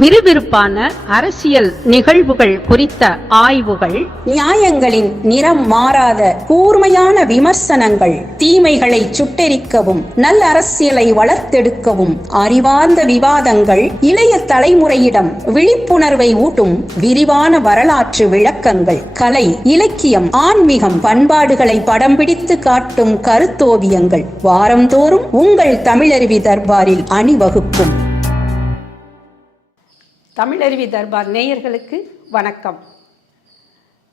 விறுவிறுப்பான அரசியல் நிகழ்வுகள் குறித்த ஆய்வுகள், நியாயங்களின் நிறம் மாறாத கூர்மையான விமர்சனங்கள், தீமைகளை சுட்டெரிக்கவும் நல்ல அரசியலை வளர்த்தெடுக்கவும் அறிவார்ந்த விவாதங்கள், இளைய தலைமுறையிடம் விழிப்புணர்வை ஊட்டும் விரிவான வரலாற்று விளக்கங்கள், கலை, இலக்கியம், ஆன்மீகம், பண்பாடுகளை படம் பிடித்து காட்டும் கருத்தோவியங்கள் வாரந்தோறும் உங்கள் தமிழருவி தர்பாரில் அணிவகுக்கும். தமிழருவி தர்பார் நேயர்களுக்கு வணக்கம்.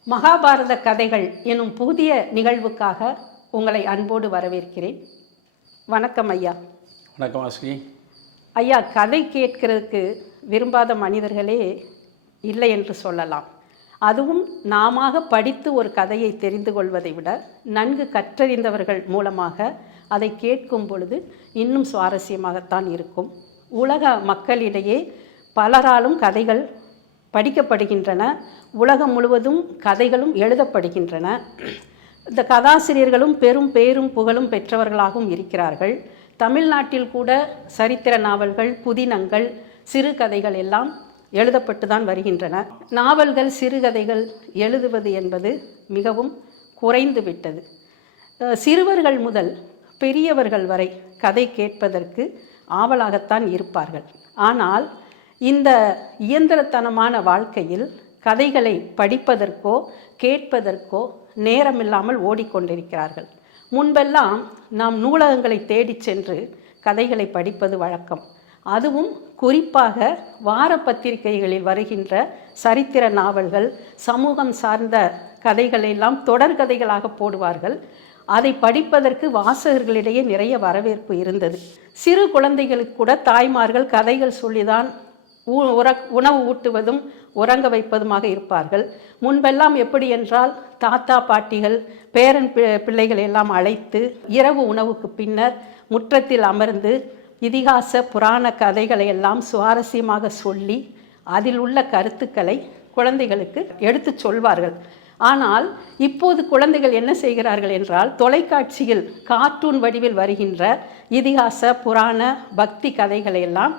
மகாபாரத கதைகள் எனும் புதிய நிகழ்வுக்காக உங்களை அன்போடு வரவேற்கிறேன். வணக்கம் ஐயா. வணக்கம் அஸ்வி. ஐயா, கதை கேட்கிறதுக்கு விரும்பாத மனிதர்களே இல்லை என்று சொல்லலாம். அதுவும் நாம படித்து ஒரு கதையை தெரிந்து கொள்வதை விட நன்கு கற்றறிந்தவர்கள் மூலமாக அதை கேட்கும் பொழுது இன்னும் சுவாரஸ்யமாகத்தான் இருக்கும். உலக மக்களிடையே பலராலும் கதைகள் படிக்கப்படுகின்றன. உலகம் முழுவதும் கதைகளும் எழுதப்படுகின்றன. இந்த கதாசிரியர்களும் பெரும் பேரும் புகழும் பெற்றவர்களாகவும் இருக்கிறார்கள். தமிழ்நாட்டில் கூட சரித்திர நாவல்கள், புதினங்கள், சிறுகதைகள் எல்லாம் எழுதப்பட்டு தான் வருகின்றன. நாவல்கள், சிறுகதைகள் எழுதுவது என்பது மிகவும் குறைந்து விட்டது. சிறுவர்கள் முதல் பெரியவர்கள் வரை கதை கேட்பதற்கு ஆவலாகத்தான் இருப்பார்கள். ஆனால் இந்த இயந்திரத்தனமான வாழ்க்கையில் கதைகளை படிப்பதற்கோ கேட்பதற்கோ நேரமில்லாமல் ஓடிக்கொண்டிருக்கிறார்கள். முன்பெல்லாம் நாம் நூலகங்களை தேடி சென்று கதைகளை படிப்பது வழக்கம். அதுவும் குறிப்பாக வார பத்திரிகைகளில் வருகின்ற சரித்திர நாவல்கள், சமூகம் சார்ந்த கதைகளெல்லாம் தொடர்கதைகளாக போடுவார்கள். அதை படிப்பதற்கு வாசகர்களிடையே நிறைய வரவேற்பு இருந்தது. சிறு குழந்தைகளுக்கு கூட தாய்மார்கள் கதைகள் சொல்லிதான் உணவு ஊட்டுவதும் உறங்க வைப்பதுமாக இருப்பார்கள். முன்பெல்லாம் எப்படி என்றால், தாத்தா பாட்டிகள் பேரன் பிள்ளைகளை எல்லாம் அழைத்து இரவு உணவுக்கு பின்னர் முற்றத்தில் அமர்ந்து இதிகாச புராண கதைகளை எல்லாம் சுவாரஸ்யமாக சொல்லி அதில் உள்ள கருத்துக்களை குழந்தைகளுக்கு எடுத்து சொல்வார்கள். ஆனால் இப்போது குழந்தைகள் என்ன செய்கிறார்கள் என்றால், தொலைக்காட்சியில் கார்ட்டூன் வடிவில் வருகின்ற இதிகாச புராண பக்தி கதைகளை எல்லாம்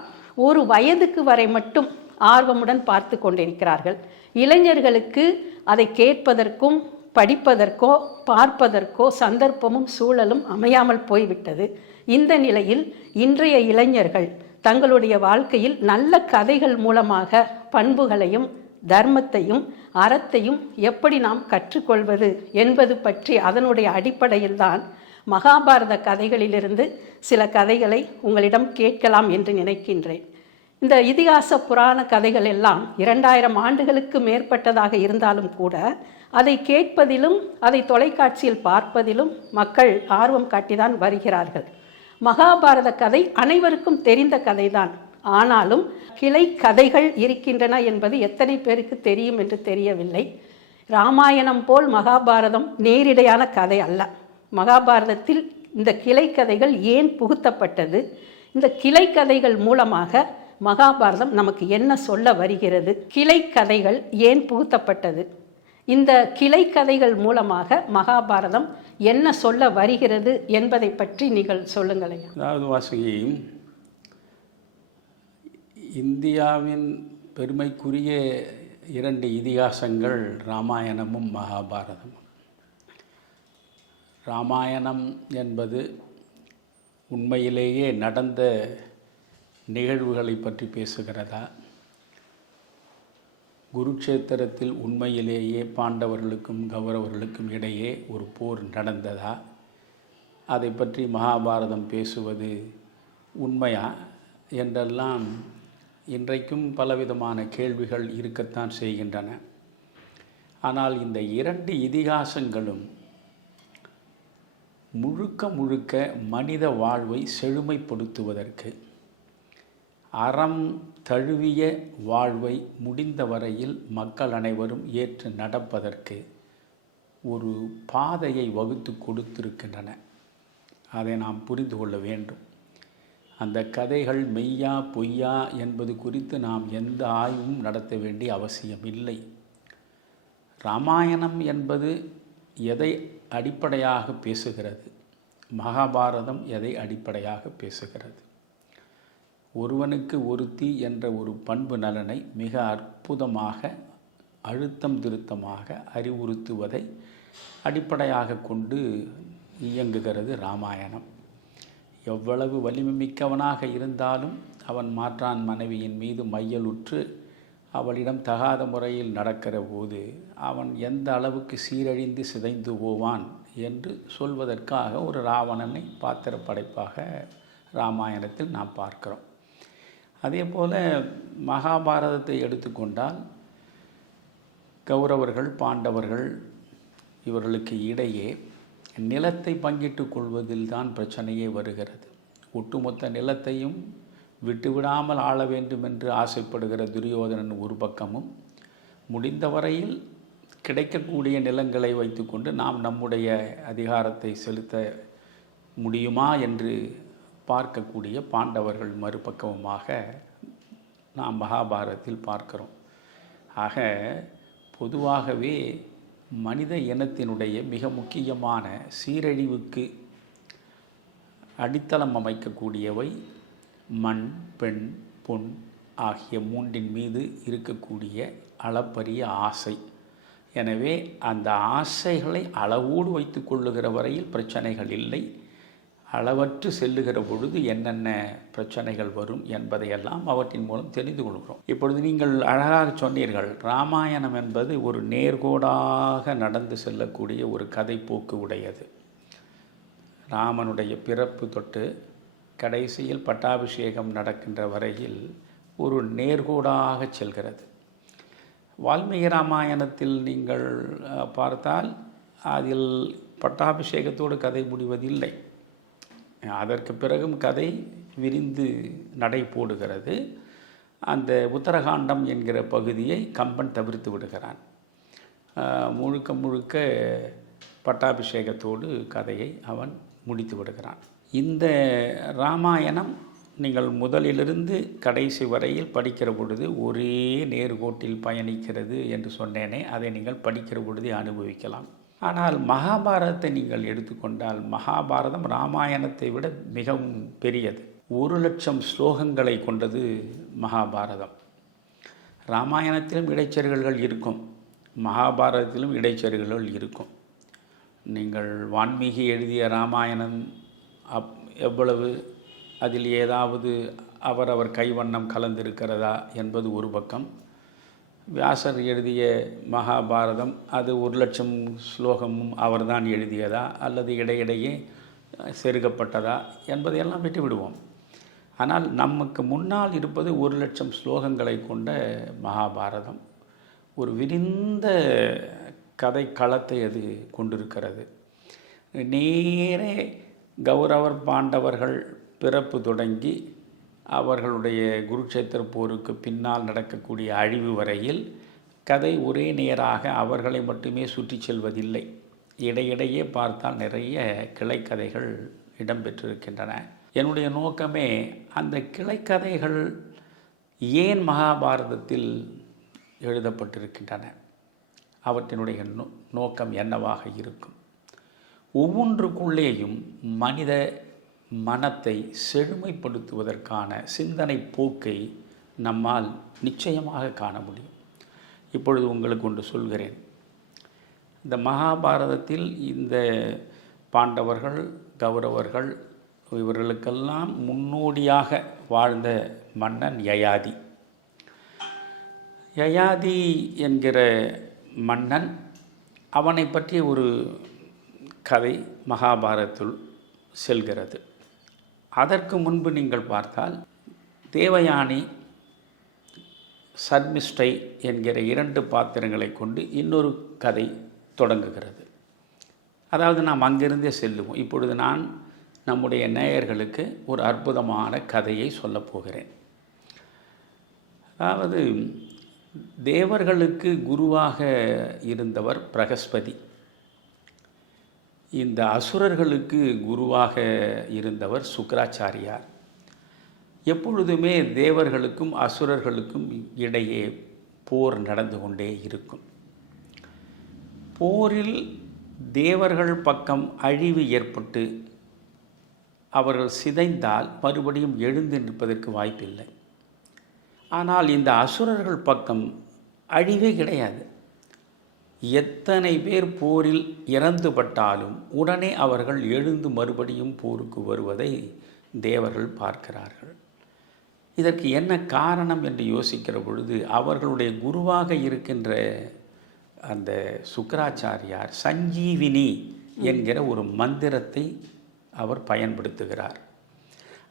ஒரு வயதுக்கு வரை மட்டும் ஆர்வமுடன் பார்த்து கொண்டிருக்கிறார்கள். இளைஞர்களுக்கு அதை கேட்பதற்கும் படிப்பதற்கோ பார்ப்பதற்கோ சந்தர்ப்பமும் சூழலும் அமையாமல் போய்விட்டது. இந்த நிலையில் இன்றைய இளைஞர்கள் தங்களுடைய வாழ்க்கையில் நல்ல கதைகள் மூலமாக பண்புகளையும் தர்மத்தையும் அறத்தையும் எப்படி நாம் கற்றுக்கொள்வது என்பது பற்றி அதனுடைய அடிப்படையில்தான் மகாபாரத கதைகளிலிருந்து சில கதைகளை உங்களிடம் கேட்கலாம் என்று நினைக்கின்றேன். இந்த இதிகாச புராண கதைகள் எல்லாம் 2000 ஆண்டுகளுக்கு மேற்பட்டதாக இருந்தாலும் கூட அதை கேட்பதிலும் அதை தொலைக்காட்சியில் பார்ப்பதிலும் மக்கள் ஆர்வம் காட்டிதான் வருகிறார்கள். மகாபாரத கதை அனைவருக்கும் தெரிந்த கதைதான். ஆனாலும் கிளை கதைகள் இருக்கின்றன என்பது எத்தனை பேருக்கு தெரியும் என்று தெரியவில்லை. ராமாயணம் போல் மகாபாரதம் நேரிடையான கதை அல்ல. மகாபாரதத்தில் இந்த கிளை கதைகள் ஏன் புகுத்தப்பட்டது? இந்த கிளை கதைகள் மூலமாக மகாபாரதம் நமக்கு என்ன சொல்ல வருகிறது? கிளை கதைகள் ஏன் புகுத்தப்பட்டது? இந்த கிளை கதைகள் மூலமாக மகாபாரதம் என்ன சொல்ல வருகிறது என்பதை பற்றி நீங்கள் சொல்லுங்களேன். அதாவது வாசுகி, இந்தியாவின் பெருமைக்குரிய 2 இதிகாசங்கள் ராமாயணமும் மகாபாரதமும். ராமாயணம் என்பது உண்மையிலேயே நடந்த நிகழ்வுகளை பற்றி பேசுகிறதா? குருட்சேத்திரத்தில் உண்மையிலேயே பாண்டவர்களுக்கும் கௌரவர்களுக்கும் இடையே ஒரு போர் நடந்ததா? அதை பற்றி மகாபாரதம் பேசுவது உண்மையா என்றெல்லாம் இன்றைக்கும் பலவிதமான கேள்விகள் இருக்கத்தான் செய்கின்றன. ஆனால் இந்த 2 இதிகாசங்களும் முழுக்க மனித வாழ்வை செழுமைப்படுத்துவதற்கு, அறம் தழுவிய வாழ்வை முடிந்த வரையில் மக்கள் அனைவரும் ஏற்று நடப்பதற்கு ஒரு பாதையை வகுத்து கொடுத்திருக்கின்றன. அதை நாம் புரிந்து கொள்ள வேண்டும். அந்த கதைகள் மெய்யா பொய்யா என்பது குறித்து நாம் எந்த ஆய்வும் நடத்த வேண்டிய அவசியம் இல்லை. ராமாயணம் என்பது எதை அடிப்படையாக பேசுகிறது? மகாபாரதம் எதை அடிப்படையாக பேசுகிறது? ஒருவனுக்கு ஒருத்தி என்ற ஒரு பண்பு நலனை மிக அற்புதமாக அழுத்தம் திருத்தமாக அறிவுறுத்துவதை அடிப்படையாக கொண்டு இயங்குகிறது இராமாயணம். எவ்வளவு வலிமை மிக்கவனாக இருந்தாலும் அவன் மாற்றான் மனைவியின் மீது மையலுற்று அவளிடம் தகாத முறையில் நடக்கிற போது அவன் எந்த அளவுக்கு சீரழிந்து சிதைந்து போவான் என்று சொல்வதற்காக ஒரு ராவணனை பாத்திர படைப்பாக இராமாயணத்தில் நாம் பார்க்கிறோம். அதே போல் மகாபாரதத்தை எடுத்துக்கொண்டால் கௌரவர்கள் பாண்டவர்கள் இவர்களுக்கு இடையே நிலத்தை பங்கிட்டு கொள்வதில் தான் பிரச்சனையே வருகிறது. ஒட்டுமொத்த நிலத்தையும் விட்டுவிடாமல் ஆள வேண்டும் என்று ஆசைப்படுகிற துரியோதனன் ஒரு பக்கமும், முடிந்தவரையில் கிடைக்கக்கூடிய நிலங்களை வைத்துக்கொண்டு நாம் நம்முடைய அதிகாரத்தை செலுத்த முடியுமா என்று பார்க்கக்கூடிய பாண்டவர்கள் மறுபக்கமுமாக நாம் மகாபாரதத்தில் பார்க்கிறோம். ஆக பொதுவாகவே மனித இனத்தினுடைய மிக முக்கியமான சீரழிவுக்கு அடித்தளம் அமைக்கக்கூடியவை மண், பெண், பொன் ஆகிய மூன்றின் மீது இருக்கக்கூடிய அளப்பரிய ஆசை. எனவே அந்த ஆசைகளை அளவோடு வைத்து கொள்ளுகிற வரையில் பிரச்சனைகள் இல்லை. அளவற்று செல்லுகிற பொழுது என்னென்ன பிரச்சனைகள் வரும் என்பதையெல்லாம் அவற்றின் மூலம் தெரிந்து கொள்கிறோம். இப்பொழுது நீங்கள் அழகாக சொன்னீர்கள், இராமாயணம் என்பது ஒரு நேர்கோடாக நடந்து செல்லக்கூடிய ஒரு கதை போக்கு உடையது. ராமனுடைய பிறப்பு தொட்டு கடைசியில் பட்டாபிஷேகம் நடக்கின்ற வரையில் ஒரு நேர்கோடாக செல்கிறது. வால்மீகி ராமாயணத்தில் நீங்கள் பார்த்தால் அதில் பட்டாபிஷேகத்தோடு கதை முடிவதில்லை. அதற்கு பிறகும் கதை விரிந்து நடை போடுகிறது. அந்த உத்தரகாண்டம் என்கிற பகுதியை கம்பன் தவிர்த்து விடுகிறான். முழுக்க முழுக்க பட்டாபிஷேகத்தோடு கதையை அவன் முடித்து விடுகிறான். இந்த இராமாயணம் நீங்கள் முதலிலிருந்து கடைசி வரையில் படிக்கிற பொழுது ஒரே நேர்கோட்டில் பயணிக்கிறது என்று சொன்னேனே, அதை நீங்கள் படிக்கிற பொழுதே அனுபவிக்கலாம். ஆனால் மகாபாரதத்தை நீங்கள் எடுத்துக்கொண்டால் மகாபாரதம் இராமாயணத்தை விட மிகவும் பெரியது. 1,00,000 ஸ்லோகங்களை கொண்டது மகாபாரதம். இராமாயணத்திலும் இடைச்செருகல்கள் இருக்கும், மகாபாரதத்திலும் இடைச்செருகல்கள் இருக்கும். நீங்கள் வான்மீகி எழுதிய இராமாயணம் எவ்வளவு, அதில் ஏதாவது அவரவர் கைவண்ணம் கலந்திருக்கிறதா என்பது ஒரு பக்கம். வியாசர் எழுதிய மகாபாரதம் அது 1,00,000 ஸ்லோகமும் அவர்தான் எழுதியதா அல்லது இடையிடையே செருகப்பட்டதா என்பதையெல்லாம் விட்டு விடுவோம். ஆனால் நமக்கு முன்னால் இருப்பது 1,00,000 ஸ்லோகங்களை கொண்ட மகாபாரதம். ஒரு விரிந்த கதை களத்தை அது கொண்டிருக்கிறது. நேரே கௌரவர் பாண்டவர்கள் பிறப்பு தொடங்கி அவர்களுடைய குருட்சேத்திர போருக்கு பின்னால் நடக்கக்கூடிய அழிவு வரையில் கதை ஒரே நேராக அவர்களை மட்டுமே சுற்றி செல்வதில்லை. இடையிடையே பார்த்தால் நிறைய கிளைக்கதைகள் இடம்பெற்றிருக்கின்றன. என்னுடைய நோக்கமே அந்த கிளைக்கதைகள் ஏன் மகாபாரதத்தில் எழுதப்பட்டிருக்கின்றன, அவற்றினுடைய நோக்கம் என்னவாக இருக்கும். ஒவ்வொன்றுக்குள்ளேயும் மனித மனத்தை செழுமைப்படுத்துவதற்கான சிந்தனை போக்கை நம்மால் நிச்சயமாக காண முடியும். இப்பொழுது உங்களுக்கு ஒன்று சொல்கிறேன். இந்த மகாபாரதத்தில் இந்த பாண்டவர்கள் கௌரவர்கள் இவர்களுக்கெல்லாம் முன்னோடியாக வாழ்ந்த மன்னன் யயாதி. யயாதி என்கிற மன்னன், அவனை பற்றிய ஒரு கதை மகாபாரதத்தில் செல்கிறது. அதற்கு முன்பு நீங்கள் பார்த்தால் தேவயானி சர்மிஷ்டை என்கிற 2 பாத்திரங்களை கொண்டு இன்னொரு கதை தொடங்குகிறது. அதாவது நாம் அங்கிருந்தே செல்லுவோம். இப்பொழுது நான் நம்முடைய நேயர்களுக்கு ஒரு அற்புதமான கதையை சொல்லப் போகிறேன். அதாவது தேவர்களுக்கு குருவாக இருந்தவர் பிரகஸ்பதி. இந்த அசுரர்களுக்கு குருவாக இருந்தவர் சுக்கிராச்சாரியார். எப்பொழுதுமே தேவர்களுக்கும் அசுரர்களுக்கும் இடையே போர் நடந்து கொண்டே இருக்கும். போரில் தேவர்கள் பக்கம் அழிவு ஏற்பட்டு அவர்கள் சிதைந்தால் மறுபடியும் எழுந்து நிற்பதற்கு வாய்ப்பில்லை. ஆனால் இந்த அசுரர்கள் பக்கம் அழிவே கிடையாது. எத்தனை பேர் போரில் இறந்துபட்டாலும் உடனே அவர்கள் எழுந்து மறுபடியும் போருக்கு வருவதை தேவர்கள் பார்க்கிறார்கள். இதற்கு என்ன காரணம் என்று யோசிக்கிற பொழுது அவர்களுடைய குருவாக இருக்கின்ற அந்த சுக்கிராச்சாரியார் சஞ்சீவினி என்கிற ஒரு மந்திரத்தை அவர் பயன்படுத்துகிறார்.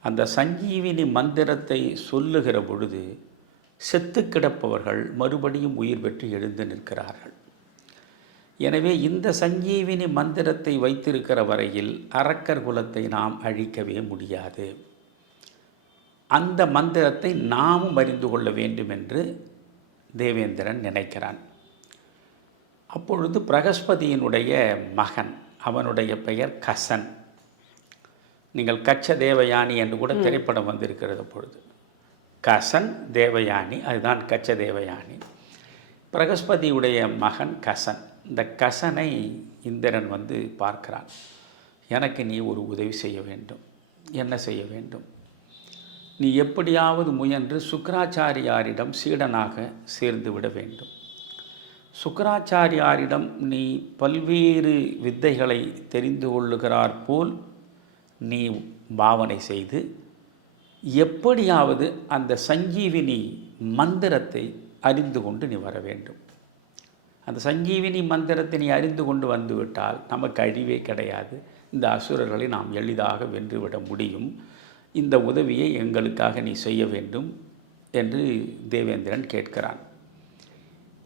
அந்த சஞ்சீவினி மந்திரத்தை சொல்லுகிற பொழுது செத்து கிடப்பவர்கள் மறுபடியும் உயிர் பெற்று எழுந்து நிற்கிறார்கள். எனவே இந்த சஞ்சீவினி மந்திரத்தை வைத்திருக்கிற வரையில் அரக்கர் குலத்தை நாம் அழிக்கவே முடியாது. அந்த மந்திரத்தை நாமும் அறிந்து கொள்ள வேண்டும் என்று தேவேந்திரன் நினைக்கிறான். அப்பொழுது பிரகஸ்பதியினுடைய மகன், அவனுடைய பெயர் கசன். நீங்கள் கச்ச தேவயானி என்று கூட திரைப்படம் வந்திருக்கிறது. பொழுது கசன் தேவயானி, அதுதான் கச்ச தேவயானி. பிரகஸ்பதியுடைய மகன் கசன். இந்த கசனை இந்திரன் வந்து பார்க்கிறான். எனக்கு நீ ஒரு உதவி செய்ய வேண்டும். என்ன செய்ய வேண்டும்? நீ எப்படியாவது முயன்று சுக்கிராச்சாரியாரிடம் சீடனாக சேர்ந்து விட வேண்டும். சுக்கிராச்சாரியாரிடம் நீ பல்வேறு வித்தைகளை தெரிந்து கொள்ளுகிறார் போல் நீ பாவனை செய்து எப்படியாவது அந்த சஞ்சீவினி மந்திரத்தை அறிந்து கொண்டு நீ வர வேண்டும். அந்த சஞ்சீவினி மந்திரத்தை நீ அறிந்து கொண்டு வந்துவிட்டால் நமக்கு அழிவே கிடையாது. இந்த அசுரர்களை நாம் எளிதாக வென்றுவிட முடியும். இந்த உதவியை எங்களுக்காக நீ செய்ய வேண்டும் என்று தேவேந்திரன் கேட்கிறான்.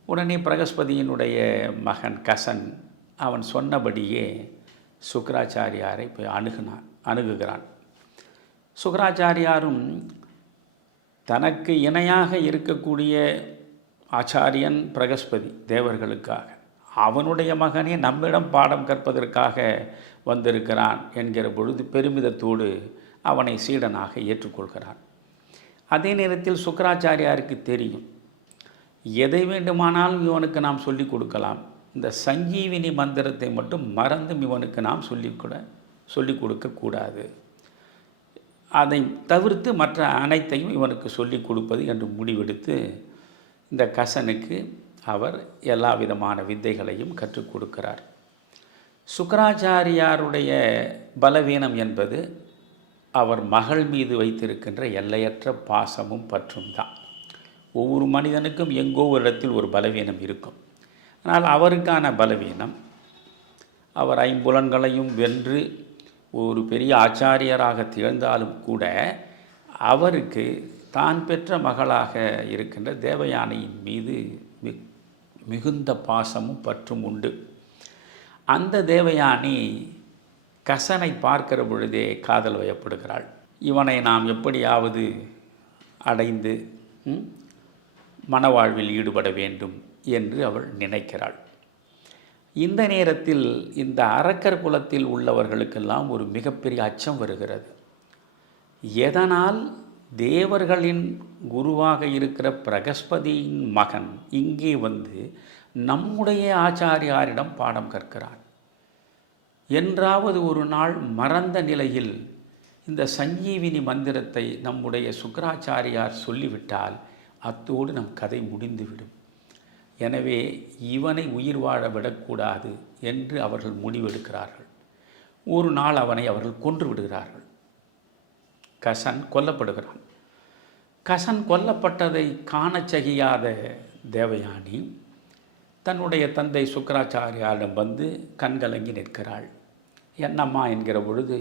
உடனே பிரகஸ்பதியினுடைய மகன் கசன் அவன் சொன்னபடியே சுக்கிராச்சாரியாரை போய் அணுகுகிறான். சுக்கிராச்சாரியாரும் தனக்கு இணையாக இருக்கக்கூடிய ஆச்சாரியன் பிரகஸ்பதி தேவர்களுக்காக, அவனுடைய மகனே நம்மிடம் பாடம் கற்பதற்காக வந்திருக்கிறான் என்கிற பொழுது பெருமிதத்தோடு அவனை சீடனாக ஏற்றுக்கொள்கிறான். அதே நேரத்தில் சுக்கிராச்சாரியாருக்கு தெரியும், எதை வேண்டுமானாலும் இவனுக்கு நாம் சொல்லிக் கொடுக்கலாம், இந்த சஞ்சீவினி மந்திரத்தை மட்டும் மறந்தும் இவனுக்கு நாம் சொல்லிக் கொடுக்கக்கூடாது. அதை தவிர்த்து மற்ற அனைத்தையும் இவனுக்கு சொல்லிக் கொடுப்பது என்று முடிவெடுத்து இந்த கசனுக்கு அவர் எல்லா விதமான வித்தைகளையும் கற்றுக் கொடுக்கிறார். சுக்கிராச்சாரியாருடைய பலவீனம் என்பது அவர் மகள் மீது வைத்திருக்கின்ற எல்லையற்ற பாசமும் பற்றும் தான். ஒவ்வொரு மனிதனுக்கும் எங்கோ ஒரு இடத்தில் ஒரு பலவீனம் இருக்கும். ஆனால் அவருக்கான பலவீனம், அவர் ஐம்புலன்களையும் வென்று ஒரு பெரிய ஆச்சாரியராக திகழ்ந்தாலும் கூட அவருக்கு தான் பெற்ற மகளாக இருக்கின்ற தேவயானியின் மீது மிகுந்த பாசமும் பற்றும் உண்டு. அந்த தேவயானி கசனை பார்க்கிற பொழுதே காதல் வயப்படுகிறாள். இவனை நாம் எப்படியாவது அடைந்து மணவாழ்வில் ஈடுபட வேண்டும் என்று அவள் நினைக்கிறாள். இந்த நேரத்தில் இந்த அரக்கர் குலத்தில் உள்ளவர்களுக்கெல்லாம் ஒரு மிகப்பெரிய அச்சம் வருகிறது. எதனால் தேவர்களின் குருவாக இருக்கிற பிரகஸ்பதியின் மகன் இங்கே வந்து நம்முடைய ஆச்சாரியாரிடம் பாடம் கற்கிறான். என்றாவது ஒரு நாள் மறந்த நிலையில் இந்த சஞ்சீவினி மந்திரத்தை நம்முடைய சுக்கிராச்சாரியார் சொல்லிவிட்டால் அத்தோடு நம் கதை முடிந்துவிடும். எனவே இவனை உயிர் வாழ விடக்கூடாது என்று அவர்கள் முடிவெடுக்கிறார்கள். ஒரு நாள் அவனை அவர்கள் கொன்று விடுகிறார்கள். கசன் கொல்லப்படுகிறான். கசன் கொல்லப்பட்டதை காணச் சகியாத தேவயானி தன்னுடைய தந்தை சுக்கிராச்சாரியாரிடம் வந்து கண்கலங்கி நிற்கிறாள். என்னம்மா என்கிற பொழுது,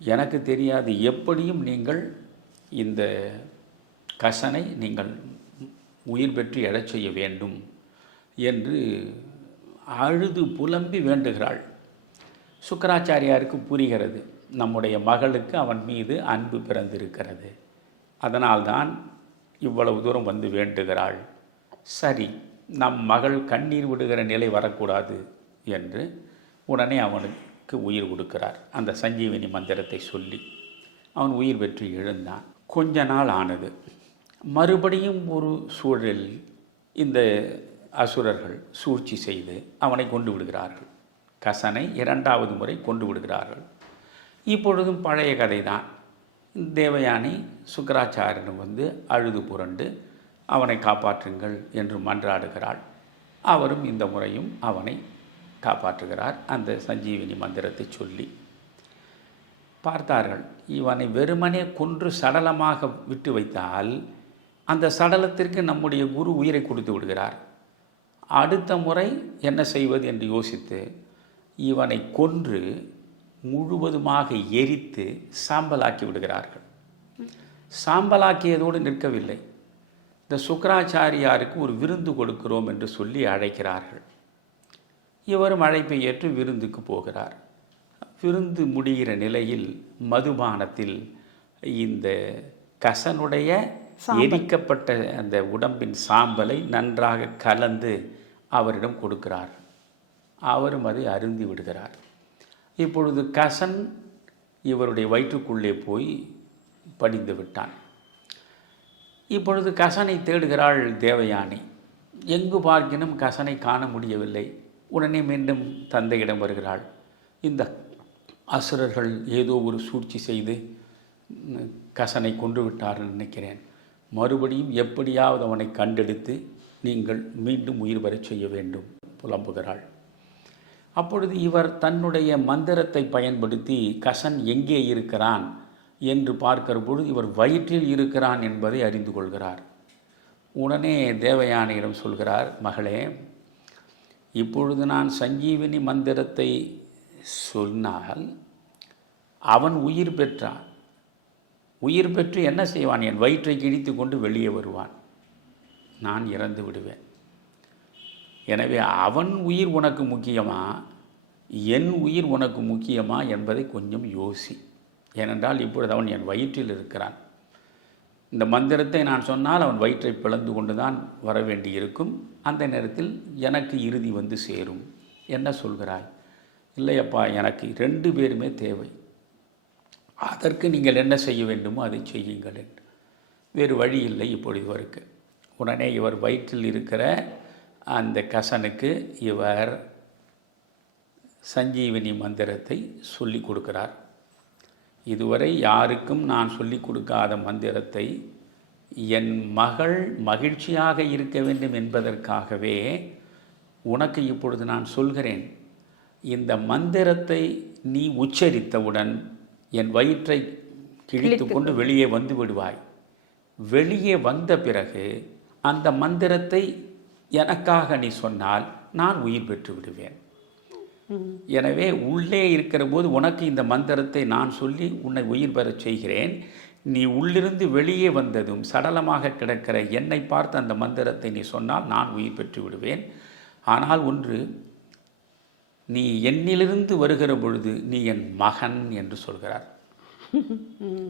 எனக்கு தெரியாது, எப்படியும் நீங்கள் இந்த கசனை நீங்கள் உயிர் பெற்று எழச் செய்ய வேண்டும் என்று அழுது புலம்பி வேண்டுகிறாள். சுக்கிராச்சாரியாருக்கு புரிகிறது, நம்முடைய மகளுக்கு அவன் மீது அன்பு பிறந்திருக்கிறது, அதனால்தான் இவ்வளவு தூரம் வந்து வேண்டுகிறாள். சரி, நம் மகள் கண்ணீர் விடுகிற நிலை வரக்கூடாது என்று உடனே அவனுக்கு உயிர் கொடுக்கிறார். அந்த சஞ்சீவினி மந்திரத்தை சொல்லி அவன் உயிர் பெற்று எழுந்தான். கொஞ்ச நாள் ஆனது. மறுபடியும் ஒரு சூழலில் இந்த அசுரர்கள் சூழ்ச்சி செய்து அவனை கொண்டு விடுகிறார்கள். கசனை இரண்டாவது முறை கொண்டு விடுகிறார்கள். இப்பொழுதும் பழைய கதை தான். தேவயானி சுக்கராச்சாரியன் வந்து அழுது புரண்டு அவனை காப்பாற்றுங்கள் என்று மன்றாடுகிறாள். அவரும் இந்த முறையும் அவனை காப்பாற்றுகிறார் அந்த சஞ்சீவினி மந்திரத்தை சொல்லி. பார்த்தார்கள், இவனை வெறுமனே கொன்று சடலமாக விட்டு வைத்தால் அந்த சடலத்திற்கு நம்முடைய குரு உயிரை கொடுத்து விடுகிறார். அடுத்த முறை என்ன செய்வது என்று யோசித்து இவனை கொன்று முழுவதுமாக எரித்து சாம்பலாக்கி விடுகிறார்கள். சாம்பலாக்கியதோடு நிற்கவில்லை, இந்த சுக்கராச்சாரியாருக்கு ஒரு விருந்து கொடுக்கிறோம் என்று சொல்லி அழைக்கிறார்கள். இவரும் அழைப்பை ஏற்று விருந்துக்கு போகிறார். விருந்து முடிகிற நிலையில் மதுபானத்தில் இந்த கசனுடைய எரிக்கப்பட்ட அந்த உடம்பின் சாம்பலை நன்றாக கலந்து அவரிடம் கொடுக்கிறார். அவரும் அதை அருந்தி விடுகிறார். இப்பொழுது கசன் இவருடைய வயிற்றுக்குள்ளே போய் படிந்து விட்டான். இப்பொழுது கசனை தேடுகிறாள் தேவயானி. எங்கு பார்க்கினும் கசனை காண முடியவில்லை. உடனே மீண்டும் தந்தையிடம் வருகிறாள். இந்த அசுரர்கள் ஏதோ ஒரு சூழ்ச்சி செய்து கசனை கொன்று விட்டார்கள் நினைக்கிறேன். மறுபடியும் எப்படியாவது அவனை கண்டெடுத்து நீங்கள் மீண்டும் உயிர் பெறச் செய்ய வேண்டும் புலம்புகிறாள். அப்பொழுது இவர் தன்னுடைய மந்திரத்தை பயன்படுத்தி கசன் எங்கே இருக்கிறான் என்று பார்க்கிற பொழுது இவர் வயிற்றில் இருக்கிறான் என்பதை அறிந்து கொள்கிறார். உடனே தேவயானியிடம் சொல்கிறார், மகளே, இப்பொழுது நான் சஞ்சீவினி மந்திரத்தை சொன்னால் அவன் உயிர் பெற்றான். உயிர் பெற்று என்ன செய்வான்? என் வயிற்றை கிழித்து கொண்டு வெளியே வருவான். நான் இறந்து விடுவேன். எனவே அவன் உயிர் உனக்கு முக்கியமா, என் உயிர் உனக்கு முக்கியமா என்பதை கொஞ்சம் யோசி. ஏனென்றால் இப்பொழுது அவன் என் வயிற்றில் இருக்கிறான். இந்த மந்திரத்தை நான் சொன்னால் அவன் வயிற்றை பிளந்து கொண்டு தான் வர வேண்டியிருக்கும். அந்த நேரத்தில் எனக்கு இறுதி வந்து சேரும். என்ன சொல்கிறாய்? இல்லையப்பா, எனக்கு 2 பேருமே தேவை. அதற்கு நீங்கள் என்ன செய்ய வேண்டுமோ அதை செய்யுங்கள் என்று. வேறு வழி இல்லை இப்பொழுது இவருக்கு. உடனே இவர் வயிற்றில் இருக்கிற அந்த கசனுக்கு இவர் சஞ்சீவினி மந்திரத்தை சொல்லி கொடுக்கிறார். இதுவரை யாருக்கும் நான் சொல்லி கொடுக்காத மந்திரத்தை என் மகள் மகிழ்ச்சியாக இருக்க வேண்டும் என்பதற்காகவே உனக்கு இப்பொழுது நான் சொல்கிறேன். இந்த மந்திரத்தை நீ உச்சரித்தவுடன் என் வயிற்றை கிழித்து கொண்டு வெளியே வந்து விடுவாய். வெளியே வந்த பிறகு அந்த மந்திரத்தை எனக்காக நீ சொன்னால் நான் உயிர் பெற்று விடுவேன். எனவே உள்ளே இருக்கிற போது உனக்கு இந்த மந்திரத்தை நான் சொல்லி உன்னை உயிர் பெறச் செய்கிறேன். நீ உள்ளிருந்து வெளியே வந்ததும் சடலமாக கிடக்கிற என்னை பார்த்து அந்த மந்திரத்தை நீ சொன்னால் நான் உயிர் பெற்று விடுவேன். ஆனால் ஒன்று, நீ என்னிலிருந்து வருகிற பொழுது நீ என் மகன் என்று சொல்கிறார்.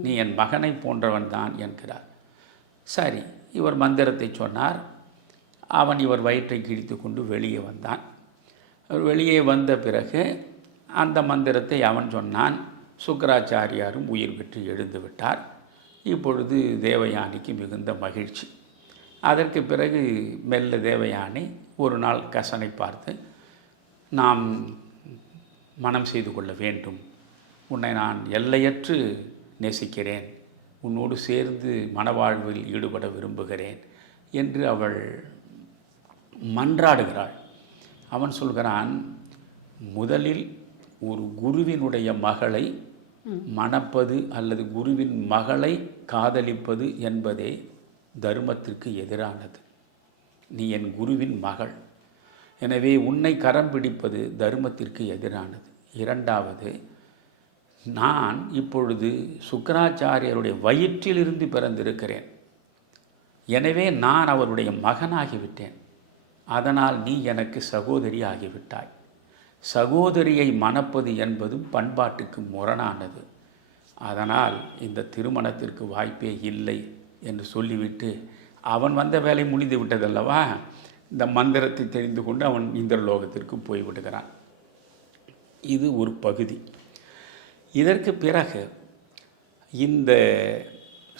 நீ என் மகனை போன்றவன் தான் என்கிறார். சரி, இவர் மந்திரத்தை சொன்னார். அவன் இவர் வயிற்றை கிழித்து கொண்டு வெளியே வந்தான். வெளியே வந்த பிறகு அந்த மந்திரத்தை அவன் சொன்னான். சுக்கராச்சாரியாரும் உயிர் பெற்று எழுந்து விட்டார். இப்பொழுது தேவயானிக்கு மிகுந்த மகிழ்ச்சி. அதற்கு பிறகு மெல்ல தேவயானி ஒரு நாள் கசனை பார்த்து, நாம் மனம் செய்து கொள்ள வேண்டும். உன்னை நான் எல்லையற்று நேசிக்கிறேன். உன்னோடு சேர்ந்து மனவாழ்வில் ஈடுபட விரும்புகிறேன் என்று அவள் மன்றாடுகிறாள். அவன் சொல்கிறான், முதலில் ஒரு குருவினுடைய மகளை மணப்பது அல்லது குருவின் மகளை காதலிப்பது என்பதே தர்மத்திற்கு எதிரானது. நீ என் குருவின் மகள், எனவே உன்னை கரம் பிடிப்பது தர்மத்திற்கு எதிரானது. இரண்டாவது, நான் இப்பொழுது சுக்கராச்சாரியருடைய வயிற்றிலிருந்து பிறந்திருக்கிறேன். எனவே நான் அவருடைய மகனாகிவிட்டேன். அதனால் நீ எனக்கு சகோதரி ஆகிவிட்டாய். சகோதரியை மணப்பது என்பதும் பண்பாட்டுக்கு முரணானது. அதனால் இந்த திருமணத்திற்கு வாய்ப்பே இல்லை என்று சொல்லிவிட்டு அவன் வந்த வேலை முடிந்து விட்டதல்லவா, இந்த மந்திரத்தை தெரிந்து கொண்டு அவன் இந்திரலோகத்திற்கு போய்விடுகிறான். இது ஒரு பகுதி. இதற்கு பிறகு இந்த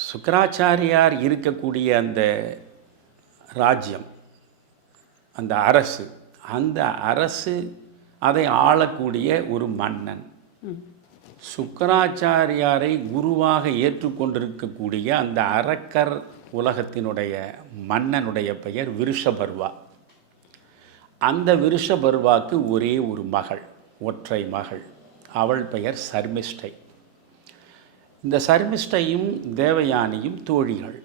சுக்கராச்சாரியார் இருக்கக்கூடிய அந்த ராஜ்யம், அந்த அரசு அதை ஆளக்கூடிய ஒரு மன்னன், சுக்கராச்சாரியாரை குருவாக ஏற்றுக்கொண்டிருக்கக்கூடிய அந்த அரக்கர் உலகத்தினுடைய மன்னனுடைய பெயர் விருஷபர்வா. அந்த விருஷபர்வாக்கு ஒரே ஒரு மகள், ஒற்றை மகள். அவள் பெயர் சர்மிஷ்டை. இந்த சர்மிஷ்டையும் தேவயானியும் தோழிகள்.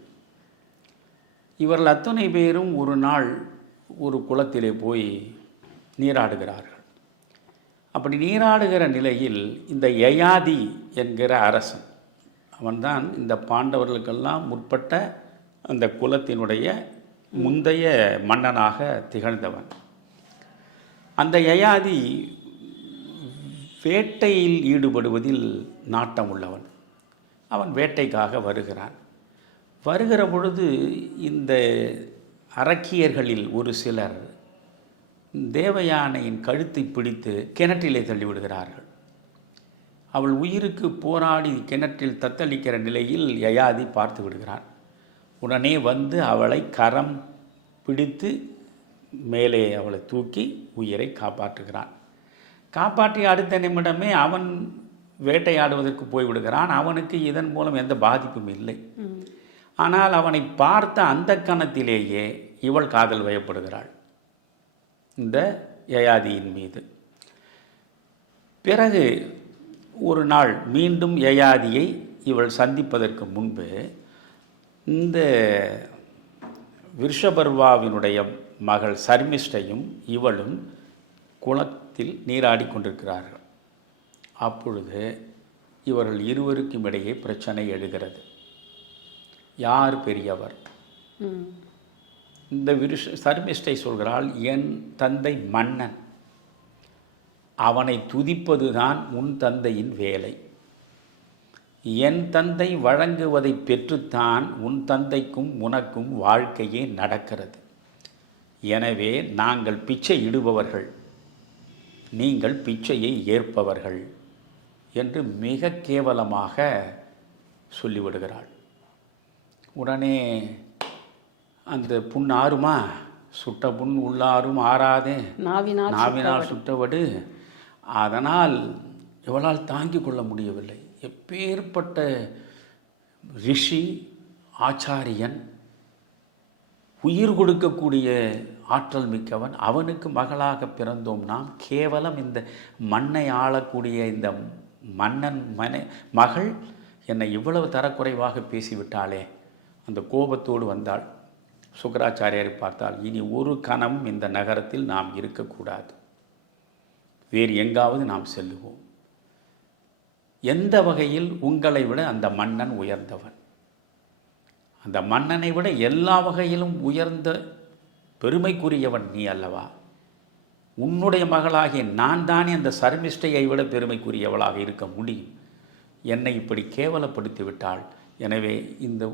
இவர்கள் அத்தனை பேரும் ஒரு நாள் ஒரு குளத்திலே போய் நீராடுகிறார்கள். அப்படி நீராடுகிற நிலையில் இந்த யயாதி என்கிற அரசன், அவன்தான் இந்த பாண்டவர்களுக்கெல்லாம் முற்பட்ட அந்த குலத்தினுடைய முந்தைய மன்னனாக திகழ்ந்தவன். அந்த யயாதி வேட்டையில் ஈடுபடுவதில் நாட்டம் உள்ளவன். அவன் வேட்டைக்காக வருகிறான். வருகிற பொழுது இந்த அரக்கியர்களில் ஒரு சிலர் தேவயானையின் கழுத்தை பிடித்து கிணற்றிலே தள்ளிவிடுகிறார்கள். அவள் உயிருக்கு போராடி கிணற்றில் தத்தளிக்கிற நிலையில் யயாதி பார்த்து விடுகிறான். உடனே வந்து அவளை கரம் பிடித்து மேலே அவளை தூக்கி உயிரை காப்பாற்றுகிறான். காப்பாற்றி அடுத்த நிமிடமே அவன் வேட்டையாடுவதற்கு போய்விடுகிறான். அவனுக்கு இதன் மூலம் எந்த பாதிப்பும் இல்லை. ஆனால் அவனை பார்த்த அந்த கணத்திலேயே இவள் காதல் வயப்படுகிறாள் இந்த யயாதியின் மீது. பிறகு ஒரு நாள் மீண்டும் யயாதியை இவள் சந்திப்பதற்கு முன்பு இந்த விருஷபர்வாவினுடைய மகள் சர்மிஷ்டையும் இவளும் குளத்தில் நீராடி கொண்டிருக்கிறார்கள். அப்பொழுது இவர்கள் இருவருக்கும் இடையே பிரச்சனை எழுகிறது. யார் பெரியவர்? இந்த சர்மிஷ்டை சொல்கிறாள், என் தந்தை மன்னன், அவனை துதிப்பதுதான் உன் தந்தையின் வேலை. என் தந்தை வழங்குவதை பெற்றுத்தான் உன் தந்தைக்கும் உனக்கும் வாழ்க்கையே நடக்கிறது. எனவே நாங்கள் பிச்சை இடுபவர்கள், நீங்கள் பிச்சையை ஏற்பவர்கள் என்று மிக கேவலமாக சொல்லிவிடுகிறாள். உடனே அந்த புண் ஆறுமா? சுட்ட புண் உள்ளாரும் ஆறாதே, நாவினால் சுட்டவடு. அதனால் இவளால் தாங்கிக் கொள்ள முடியவில்லை. எப்பேற்பட்ட ரிஷி ஆச்சாரியன், உயிர் கொடுக்கக்கூடிய ஆற்றல் மிக்கவன், அவனுக்கு மகளாக பிறந்தோம் நாம். கேவலம் இந்த மண்ணை ஆளக்கூடிய இந்த மன்னன் மகள் என்னை இவ்வளவு தரக்குறைவாக பேசிவிட்டாளே. அந்த கோபத்தோடு வந்தாள். சுக்கராச்சாரியாரை பார்த்தால், இனி ஒரு கணம் இந்த நகரத்தில் நாம் இருக்கக்கூடாது, வேறு எங்காவது நாம் செல்லுவோம். எந்த வகையில் உங்களை விட அந்த மன்னன் உயர்ந்தவன், அந்த மன்னனை விட எல்லா வகையிலும் உயர்ந்த பெருமைக்குரியவன் நீ அல்லவா? உன்னுடைய மகளாகிய நான் தானே அந்த சர்மிஷ்டையை விட பெருமைக்குரியவளாக இருக்க முடியும். என்னை இப்படி கேவலப்படுத்தி விட்டாள். எனவே இந்த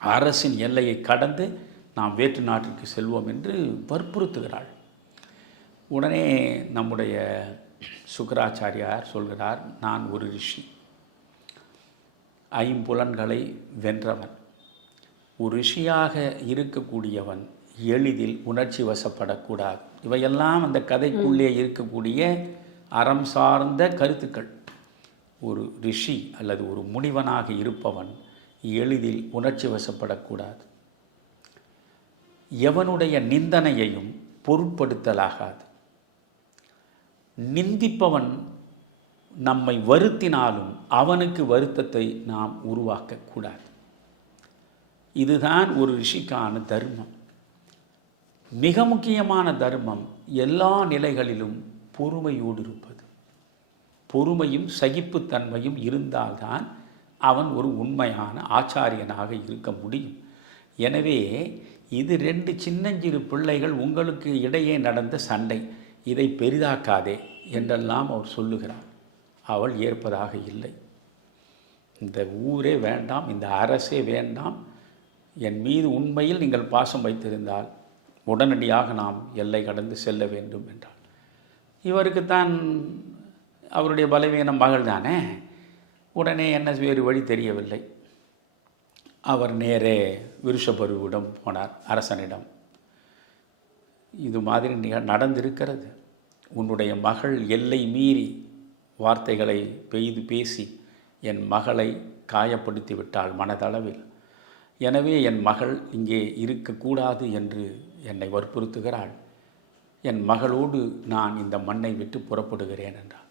அரசின் எல்லையை கடந்து நாம் வேற்று நாட்டிற்கு செல்வோம் என்று வற்புறுத்துகிறாள். உடனே நம்முடைய சுக்கராச்சாரியார் சொல்கிறார், நான் ஒரு ரிஷி, ஐம்புலன்களை வென்றவன், ஒரு ரிஷியாக இருக்கக்கூடியவன் எளிதில் உணர்ச்சி வசப்படக்கூடாது. இவையெல்லாம் அந்த கதைக்குள்ளே இருக்கக்கூடிய அறம் சார்ந்த கருத்துக்கள். ஒரு ரிஷி அல்லது ஒரு முனிவனாக இருப்பவன் எளிதில் உணர்ச்சி வசப்படக்கூடாது. எவனுடைய நிந்தனையையும் பொருட்படுத்தலாகாது. நிந்திப்பவன் நம்மை வருத்தினாலும் அவனுக்கு வருத்தத்தை நாம் உருவாக்கக்கூடாது. இதுதான் ஒரு ரிஷிக்கான தர்மம். மிக முக்கியமான தர்மம் எல்லா நிலைகளிலும் பொறுமையோடு இருப்பது. பொறுமையும் சகிப்புத்தன்மையும் இருந்தால்தான் அவன் ஒரு உண்மையான ஆச்சாரியனாக இருக்க முடியும். எனவே இது ரெண்டு சின்னஞ்சிறு பிள்ளைகள் உங்களுக்கு இடையே நடந்த சண்டை, இதை பெரிதாக்காதே என்றெல்லாம் அவர் சொல்லுகிறார். அவள் ஏற்பதாக இல்லை. இந்த ஊரே வேண்டாம், இந்த அரசே வேண்டாம், என் மீது உண்மையில் நீங்கள் பாசம் வைத்திருந்தால் உடனடியாக நாம் எல்லை கடந்து செல்ல வேண்டும் என்றாள். இவருக்குத்தான் அவருடைய பலவீனம் மகள் தானே. உடனே என்ன வேறு வழி தெரியவில்லை. அவர் நேரே விருஷபருவிடம் போனார், அரசனிடம். இது மாதிரி நடந்திருக்கிறது, உன்னுடைய மகள் எல்லை மீறி வார்த்தைகளை பெய்து பேசி என் மகளை காயப்படுத்தி விட்டாள் மனதளவில். எனவே என் மகள் இங்கே இருக்கக்கூடாது என்று என்னை வற்புறுத்துகிறாள். என் மகளோடு நான் இந்த மண்ணை விட்டு புறப்படுகிறேன் என்றான்.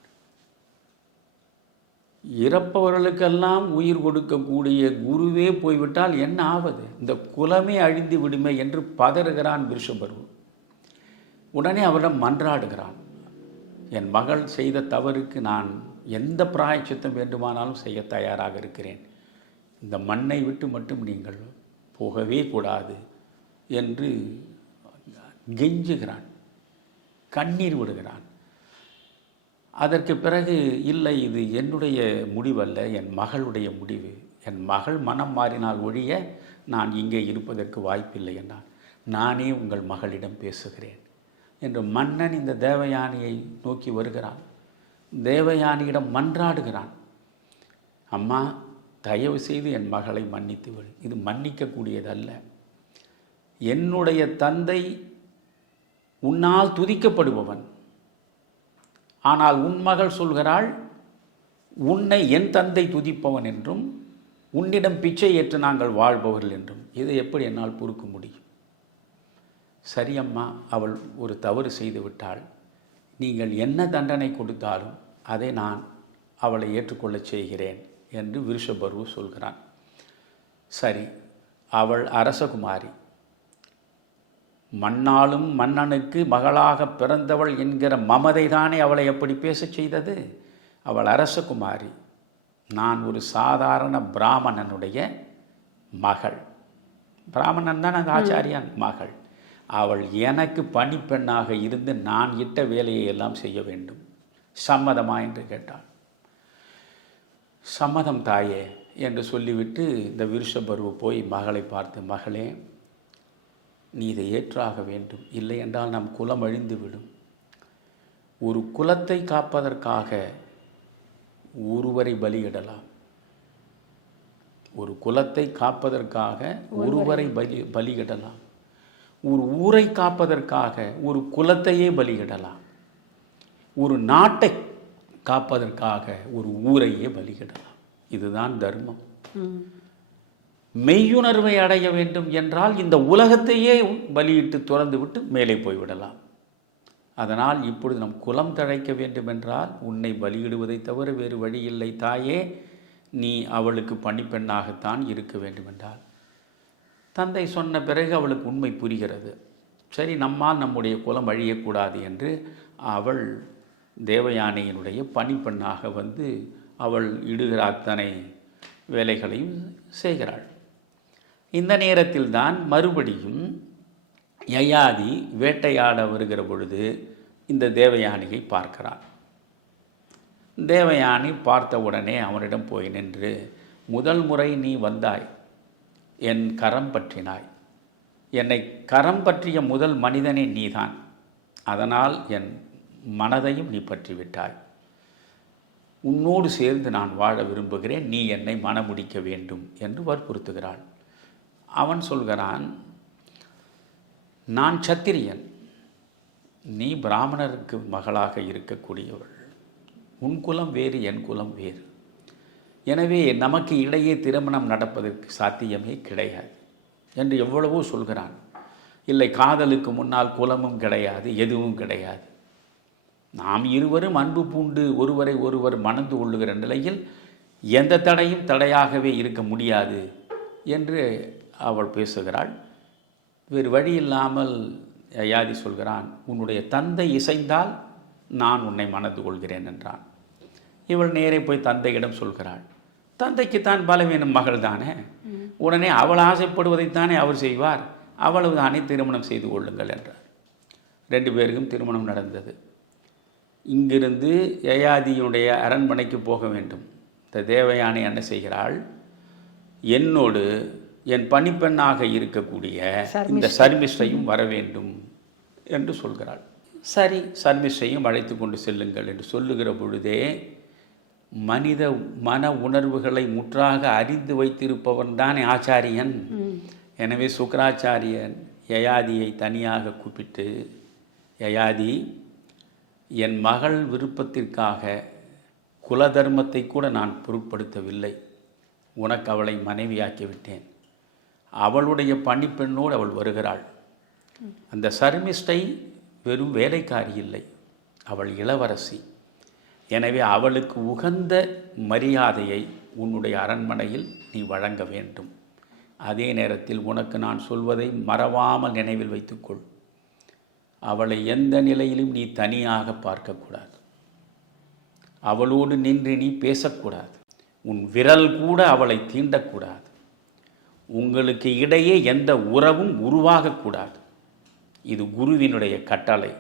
இறப்பவர்களுக்கெல்லாம் உயிர் கொடுக்கக்கூடிய குருவே போய்விட்டால் என்ன ஆவது? இந்த குலமே அழிந்து விடுமே என்று பதறுகிறான் விருஷபர்வு. உடனே அவரிடம் மன்றாடுகிறான். என் மகள் செய்த தவறுக்கு நான் எந்த பிராயச்சித்தம் வேண்டுமானாலும் செய்ய தயாராக இருக்கிறேன். இந்த மண்ணை விட்டு மட்டும் நீங்கள் போகவே கூடாது என்று கெஞ்சுகிறான், கண்ணீர் விடுகிறான். அதற்கு பிறகு இல்லை, இது என்னுடைய முடிவல்ல, என் மகளுடைய முடிவு. என் மகள் மனம் மாறினால் ஒழிய நான் இங்கே இருப்பதற்கு வாய்ப்பில்லை என்றான். நானே உங்கள் மகளிடம் பேசுகிறேன் என்று மன்னன் இந்த தேவயானியை நோக்கி வருகிறான். தேவயானியிடம் மன்றாடுகிறான். அம்மா, தயவு செய்து என் மகளை மன்னித்து விடு. இது மன்னிக்கக்கூடியதல்ல. என்னுடைய தந்தை உன்னால் துதிக்கப்படுபவன். ஆனால் உன் மகள் சொல்கிறாள், உன்னை என் தந்தை துதிப்பவன் என்றும் உன்னிடம் பிச்சை ஏற்று நாங்கள் வாழ்பவர்கள் என்றும். இதை எப்படி என்னால் பொறுக்க முடியும்? சரியம்மா, அவள் ஒரு தவறு செய்து விட்டாள். நீங்கள் என்ன தண்டனை கொடுத்தாலும் அதை நான் அவளை ஏற்றுக்கொள்ளச் செய்கிறேன் என்று விருஷபர்வு சொல்கிறான். சரி, அவள் அரசகுமாரி, மண்ணாலும் மன்னனுக்கு மகளாக பிறந்தவள் என்கிற மமதை தானே அவளை எப்படி பேசச் செய்தது? அவள் அரசகுமாரி. நான் ஒரு சாதாரண பிராமணனுடைய மகள். பிராமணன் தான் அந்த ஆச்சாரியன் மகள். அவள் எனக்கு பணிப்பெண்ணாக இருந்து நான் இட்ட வேலையை எல்லாம் செய்ய வேண்டும். சம்மதமா என்று கேட்டாள். சம்மதம் தாயே என்று சொல்லிவிட்டு இந்த விருஷபர்வு போய் மகளை பார்த்து, மகளே, நீ இதை ஏற்றாக வேண்டும், இல்லை என்றால் நம் குலம் அழிந்துவிடும். ஒரு குலத்தை காப்பதற்காக ஒருவரை பலியிடலாம். ஒரு குலத்தை காப்பதற்காக ஒருவரை பலியிடலாம். ஒரு ஊரை காப்பதற்காக ஒரு குலத்தையே பலியிடலாம். ஒரு நாட்டை காப்பதற்காக ஒரு ஊரையே பலியிடலாம். இதுதான் தர்மம். மெய்யுணர்வை அடைய வேண்டும் என்றால் இந்த உலகத்தையே பலியிட்டு துறந்து விட்டு மேலே போய்விடலாம். அதனால் இப்பொழுது நம் குலம் தழைக்க வேண்டும் என்றால் உன்னை பலியிடுவதை தவிர வேறு வழி இல்லை தாயே. நீ அவளுக்கு பணிப்பெண்ணாகத்தான் இருக்க வேண்டும் என்றால் தந்தை சொன்ன பிறகு அவளுக்கு உண்மை புரிகிறது. சரி, நம்மால் நம்முடைய குலம் அழியக்கூடாது என்று அவள் தேவயானையினுடைய பணிப்பெண்ணாக வந்து அவள் இடுகிற அத்தனை வேலைகளையும் செய்கிறாள். இந்த நேரத்தில் தான் மறுபடியும் யயாதி வேட்டையாட வருகிற பொழுது இந்த தேவயானியை பார்க்கிறான். தேவயானி பார்த்த உடனே அவனிடம் போய் நின்று, முதல் முறை நீ வந்தாய், என் கரம் பற்றினாய். என்னை கரம் பற்றிய முதல் மனிதனே நீதான். அதனால் என் மனதையும் நீ பற்றிவிட்டாய். உன்னோடு சேர்ந்து நான் வாழ விரும்புகிறேன், நீ என்னை மணமுடிக்க வேண்டும் என்று வற்புறுத்துகிறாள். அவன் சொல்கிறான், நான் சத்திரியன், நீ பிராமணருக்கு மகளாக இருக்கக்கூடியவள். உன் குலம் வேறு, என் குலம் வேறு. எனவே நமக்கு இடையே திருமணம் நடப்பதற்கு சாத்தியமே கிடையாது என்று எவ்வளவோ சொல்கிறான். இல்லை, காதலுக்கு முன்னால் குலமும் கிடையாது, எதுவும் கிடையாது. நாம் இருவரும் அன்பு பூண்டு ஒருவரை ஒருவர் மணந்து கொள்ளுகிற நிலையில் எந்த தடையும் தடையாகவே இருக்க முடியாது என்று அவள் பேசுகிறாள். வேறு வழி இல்லாமல் யயாதி சொல்கிறான், உன்னுடைய தந்தை இசைந்தால் நான் உன்னை மணந்து கொள்கிறேன் என்றான். இவள் நேரே போய் தந்தையிடம் சொல்கிறாள். தந்தைக்கு தான் பலவீனம் மகள் தானே, உடனே அவள் ஆசைப்படுவதைத்தானே அவர் செய்வார், அவ்வளவு தானே திருமணம் செய்து கொள்ளுங்கள் என்றார். 2 பேருக்கும் திருமணம் நடந்தது. இங்கிருந்து யயாதியுடைய அரண்மனைக்கு போக வேண்டும். இந்த தேவயானை என்ன செய்கிறாள், என்னோடு என் பணிப்பெண்ணாக இருக்கக்கூடிய இந்த சர்மிஷ்டையும் வர வேண்டும் என்று சொல்கிறாள். சரி, சர்மிஷ்டையும் அழைத்து கொண்டு செல்லுங்கள் என்று சொல்லுகிற பொழுதே மனித மன உணர்வுகளை முற்றாக அறிந்து வைத்திருப்பவன் தானே ஆச்சாரியன். எனவே சுக்கராச்சாரியன் யயாதியை தனியாக கூப்பிட்டு, யயாதி, என் மகள் விருப்பத்திற்காக குலதர்மத்தை கூட நான் பொருட்படுத்தவில்லை. உனக்கு அவளை மனைவியாக்கிவிட்டேன். அவளுடைய பணிப்பெண்ணோடு அவள் வருகிறாள். அந்த சர்மிஷ்டை வெறும் வேலைக்காரி இல்லை, அவள் இளவரசி. எனவே அவளுக்கு உகந்த மரியாதையை உன்னுடைய அரண்மனையில் நீ வழங்க வேண்டும். அதே நேரத்தில் உனக்கு நான் சொல்வதை மறவாமல் நினைவில் வைத்துக்கொள். அவளை எந்த நிலையிலும் நீ தனியாக பார்க்கக்கூடாது. அவளோடு நின்று நீ பேசக்கூடாது. உன் விரல் கூட அவளை தீண்டக்கூடாது. உங்களுக்கு இடையே எந்த உறவும் உருவாகக்கூடாது. இது குருவினுடைய கட்டளை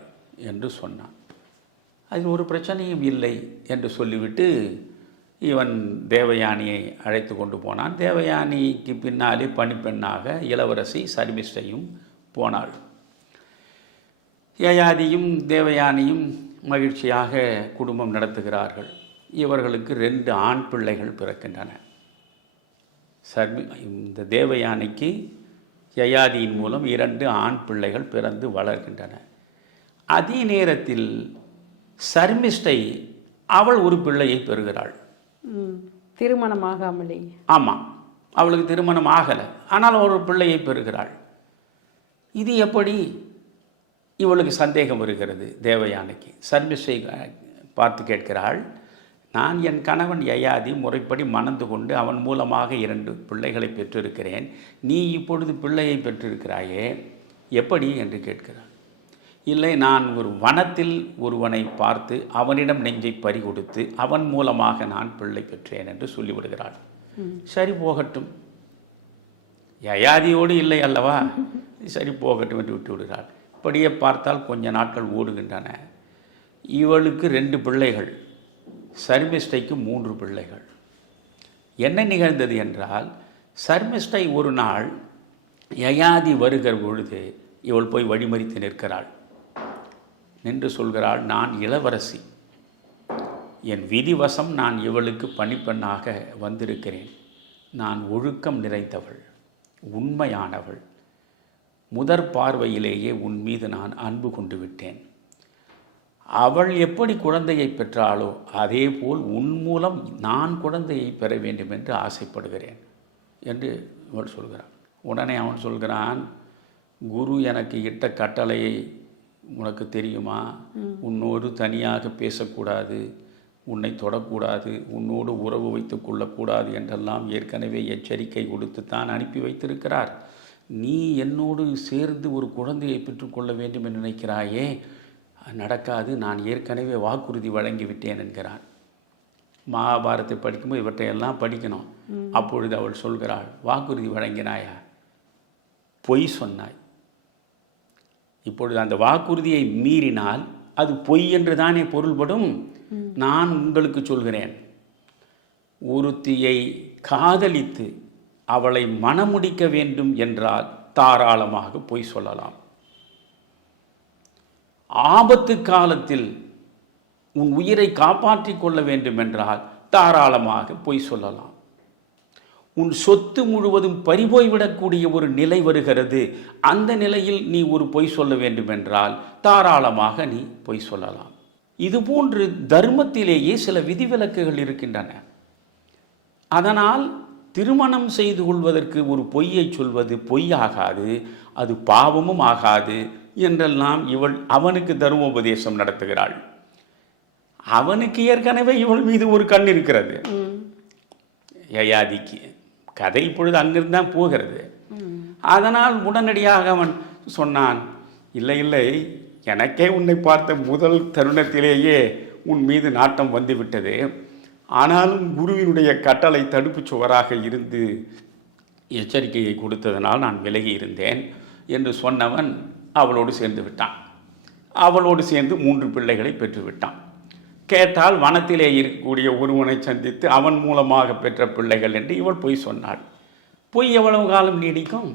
என்று சொன்னான். அதில் ஒரு பிரச்சனையும் இல்லை என்று சொல்லிவிட்டு இவன் தேவயானியை அழைத்து கொண்டு போனான். தேவயானிக்கு பின்னாலே பணிப்பெண்ணாக இளவரசி சர்மிஷ்டையும் போனாள். யயாதியும் தேவயானியும் மகிழ்ச்சியாக குடும்பம் நடத்துகிறார்கள். இவர்களுக்கு 2 ஆண் பிள்ளைகள் பிறக்கின்றன. இந்த தேவயானிக்கு யயாதியின் மூலம் 2 ஆண் பிள்ளைகள் பிறந்து வளர்கின்றன. அதே நேரத்தில் சர்மிஷ்டை அவள் ஒரு பிள்ளையை பெறுகிறாள். திருமணமாகாமலே. ஆமாம், அவளுக்கு திருமணம் ஆகலை, ஆனால் ஒரு பிள்ளையை பெறுகிறாள். இது எப்படி? இவளுக்கு சந்தேகம் வருகிறது தேவயானைக்கு. சர்மிஷ்டை பார்த்து கேட்கிறாள், நான் என் கணவன் யயாதி முறைப்படி மணந்து கொண்டு அவன் மூலமாக 2 பிள்ளைகளை பெற்றிருக்கிறேன். நீ இப்பொழுது பிள்ளையை பெற்றிருக்கிறாயே, எப்படி என்று கேட்கிறாள். இல்லை, நான் ஒரு வனத்தில் ஒருவனை பார்த்து அவனிடம் நெஞ்சை பறி கொடுத்து அவன் மூலமாக நான் பிள்ளை பெற்றேன் என்று சொல்லிவிடுகிறாள். சரி போகட்டும், யயாதியோடு இல்லை அல்லவா, சரி போகட்டும் என்று விட்டு விடுகிறாள். இப்படியே பார்த்தால் கொஞ்ச நாட்கள் ஓடுகின்றன. இவளுக்கு 2 பிள்ளைகள், சர்மிஷ்டைக்கு 3 பிள்ளைகள். என்ன நிகழ்ந்தது என்றால், சர்மிஷ்டை ஒரு நாள் யயாதி வருகிற பொழுது இவள் போய் வழிமறித்து நிற்கிறாள். நின்று சொல்கிறாள், நான் இளவரசி, என் விதிவசம் நான் இவளுக்கு பணிப்பெண்ணாக வந்திருக்கிறேன். நான் ஒழுக்கம் நிறைந்தவள், உண்மையானவள். முதற் பார்வையிலேயே உன் மீது நான் அன்பு கொண்டு விட்டேன். அவள் எப்படி குழந்தையை பெற்றாளோ அதே போல் உன் மூலம் நான் குழந்தையை பெற வேண்டும் என்று ஆசைப்படுகிறேன் என்று இவள் சொல்கிறான். உடனே அவன் சொல்கிறான், குரு எனக்கு இட்ட கட்டளையை உனக்கு தெரியுமா? உன்னோடு தனியாக பேசக்கூடாது, உன்னை தொடக்கூடாது, உன்னோடு உறவு வைத்து கொள்ளக்கூடாது என்றெல்லாம் ஏற்கனவே எச்சரிக்கை கொடுத்து தான் அனுப்பி வைத்திருக்கிறார். நீ என்னோடு சேர்ந்து ஒரு குழந்தையை பெற்றுக்கொள்ள வேண்டும் என்று நினைக்கிறாயே, நடக்காது, நான் ஏற்கனவே வாக்குறுதி வழங்கிவிட்டேன் என்கிறான். மகாபாரத்தை படிக்கும்போது இவற்றையெல்லாம் படிக்கணும். அப்பொழுது அவள் சொல்கிறாள், வாக்குறுதி வழங்கினாயா? பொய் சொன்னாய். இப்பொழுது அந்த வாக்குறுதியை மீறினால் அது பொய் என்று தானே பொருள்படும். நான் உங்களுக்கு சொல்கிறேன், ஒருத்தியை காதலித்து அவளை மணமுடிக்க வேண்டும் என்றால் தாராளமாக பொய் சொல்லலாம். ஆபத்து காலத்தில் உன் உயிரை காப்பாற்றிக் கொள்ள வேண்டும் என்றால் தாராளமாக பொய் சொல்லலாம். உன் சொத்து முழுவதும் பறிபோய்விடக்கூடிய ஒரு நிலை வருகிறது, அந்த நிலையில் நீ ஒரு பொய் சொல்ல வேண்டும் என்றால் தாராளமாக நீ பொய் சொல்லலாம். இதுபோன்று தர்மத்திலேயே சில விதிவிலக்குகள் இருக்கின்றன. அதனால் திருமணம் செய்து கொள்வதற்கு ஒரு பொய்யை சொல்வது பொய்யாகாது, அது பாவமும் ஆகாது என்றெல்லாம் இவள் அவனுக்கு தர்மோபதேசம் நடத்துகிறாள். அவனுக்கு ஏற்கனவே இவள் மீது ஒரு கண் இருக்கிறது, யயாதிக்கு. கதை இப்பொழுது அங்கிருந்து தான் போகிறது. அதனால் உடனடியாக அவன் சொன்னான், இல்லை இல்லை, எனக்கே உன்னை பார்த்த முதல் தருணத்திலேயே உன் மீது நாட்டம் வந்துவிட்டது. ஆனாலும் குருவினுடைய கட்டளை தடுப்பு சுவராக இருந்து எச்சரிக்கையை கொடுத்ததனால் நான் விலகி இருந்தேன் என்று சொன்னவன் அவளோடு சேர்ந்து விட்டான். அவளோடு சேர்ந்து 3 பிள்ளைகளை பெற்றுவிட்டான். கேட்டால் வனத்திலே இருக்கக்கூடிய ஒருவனை சந்தித்து அவன் மூலமாக பெற்ற பிள்ளைகள் என்று இவள் பொய் சொன்னாள். பொய் எவ்வளவு காலம் நீடிக்கும்?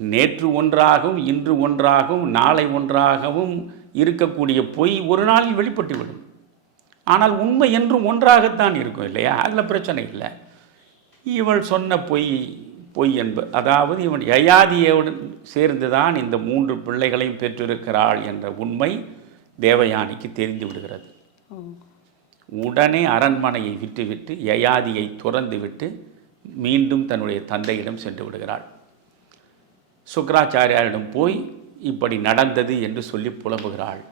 நேற்று ஒன்றாகவும் இன்று ஒன்றாகவும் நாளை ஒன்றாகவும் இருக்கக்கூடிய பொய் ஒரு நாளில் வெளிப்பட்டுவிடும். ஆனால் உண்மை என்றும் ஒன்றாகத்தான் இருக்கும் இல்லையா? அதில் பிரச்சனை இல்லை. இவள் சொன்ன பொய் என்பது, அதாவது இவன் யயாதியோடு சேர்ந்துதான் இந்த 3 பிள்ளைகளையும் பெற்றிருக்கிறாள் என்ற உண்மை தேவயானிக்கு தெரிந்து விடுகிறது. உடனே அரண்மனையை விட்டுவிட்டு யயாதியை துறந்து விட்டு மீண்டும் தன்னுடைய தந்தையிடம் சென்று விடுகிறாள். சுக்ராச்சாரியாரிடம் போய் இப்படி நடந்தது என்று சொல்லி புலம்புகிறாள்.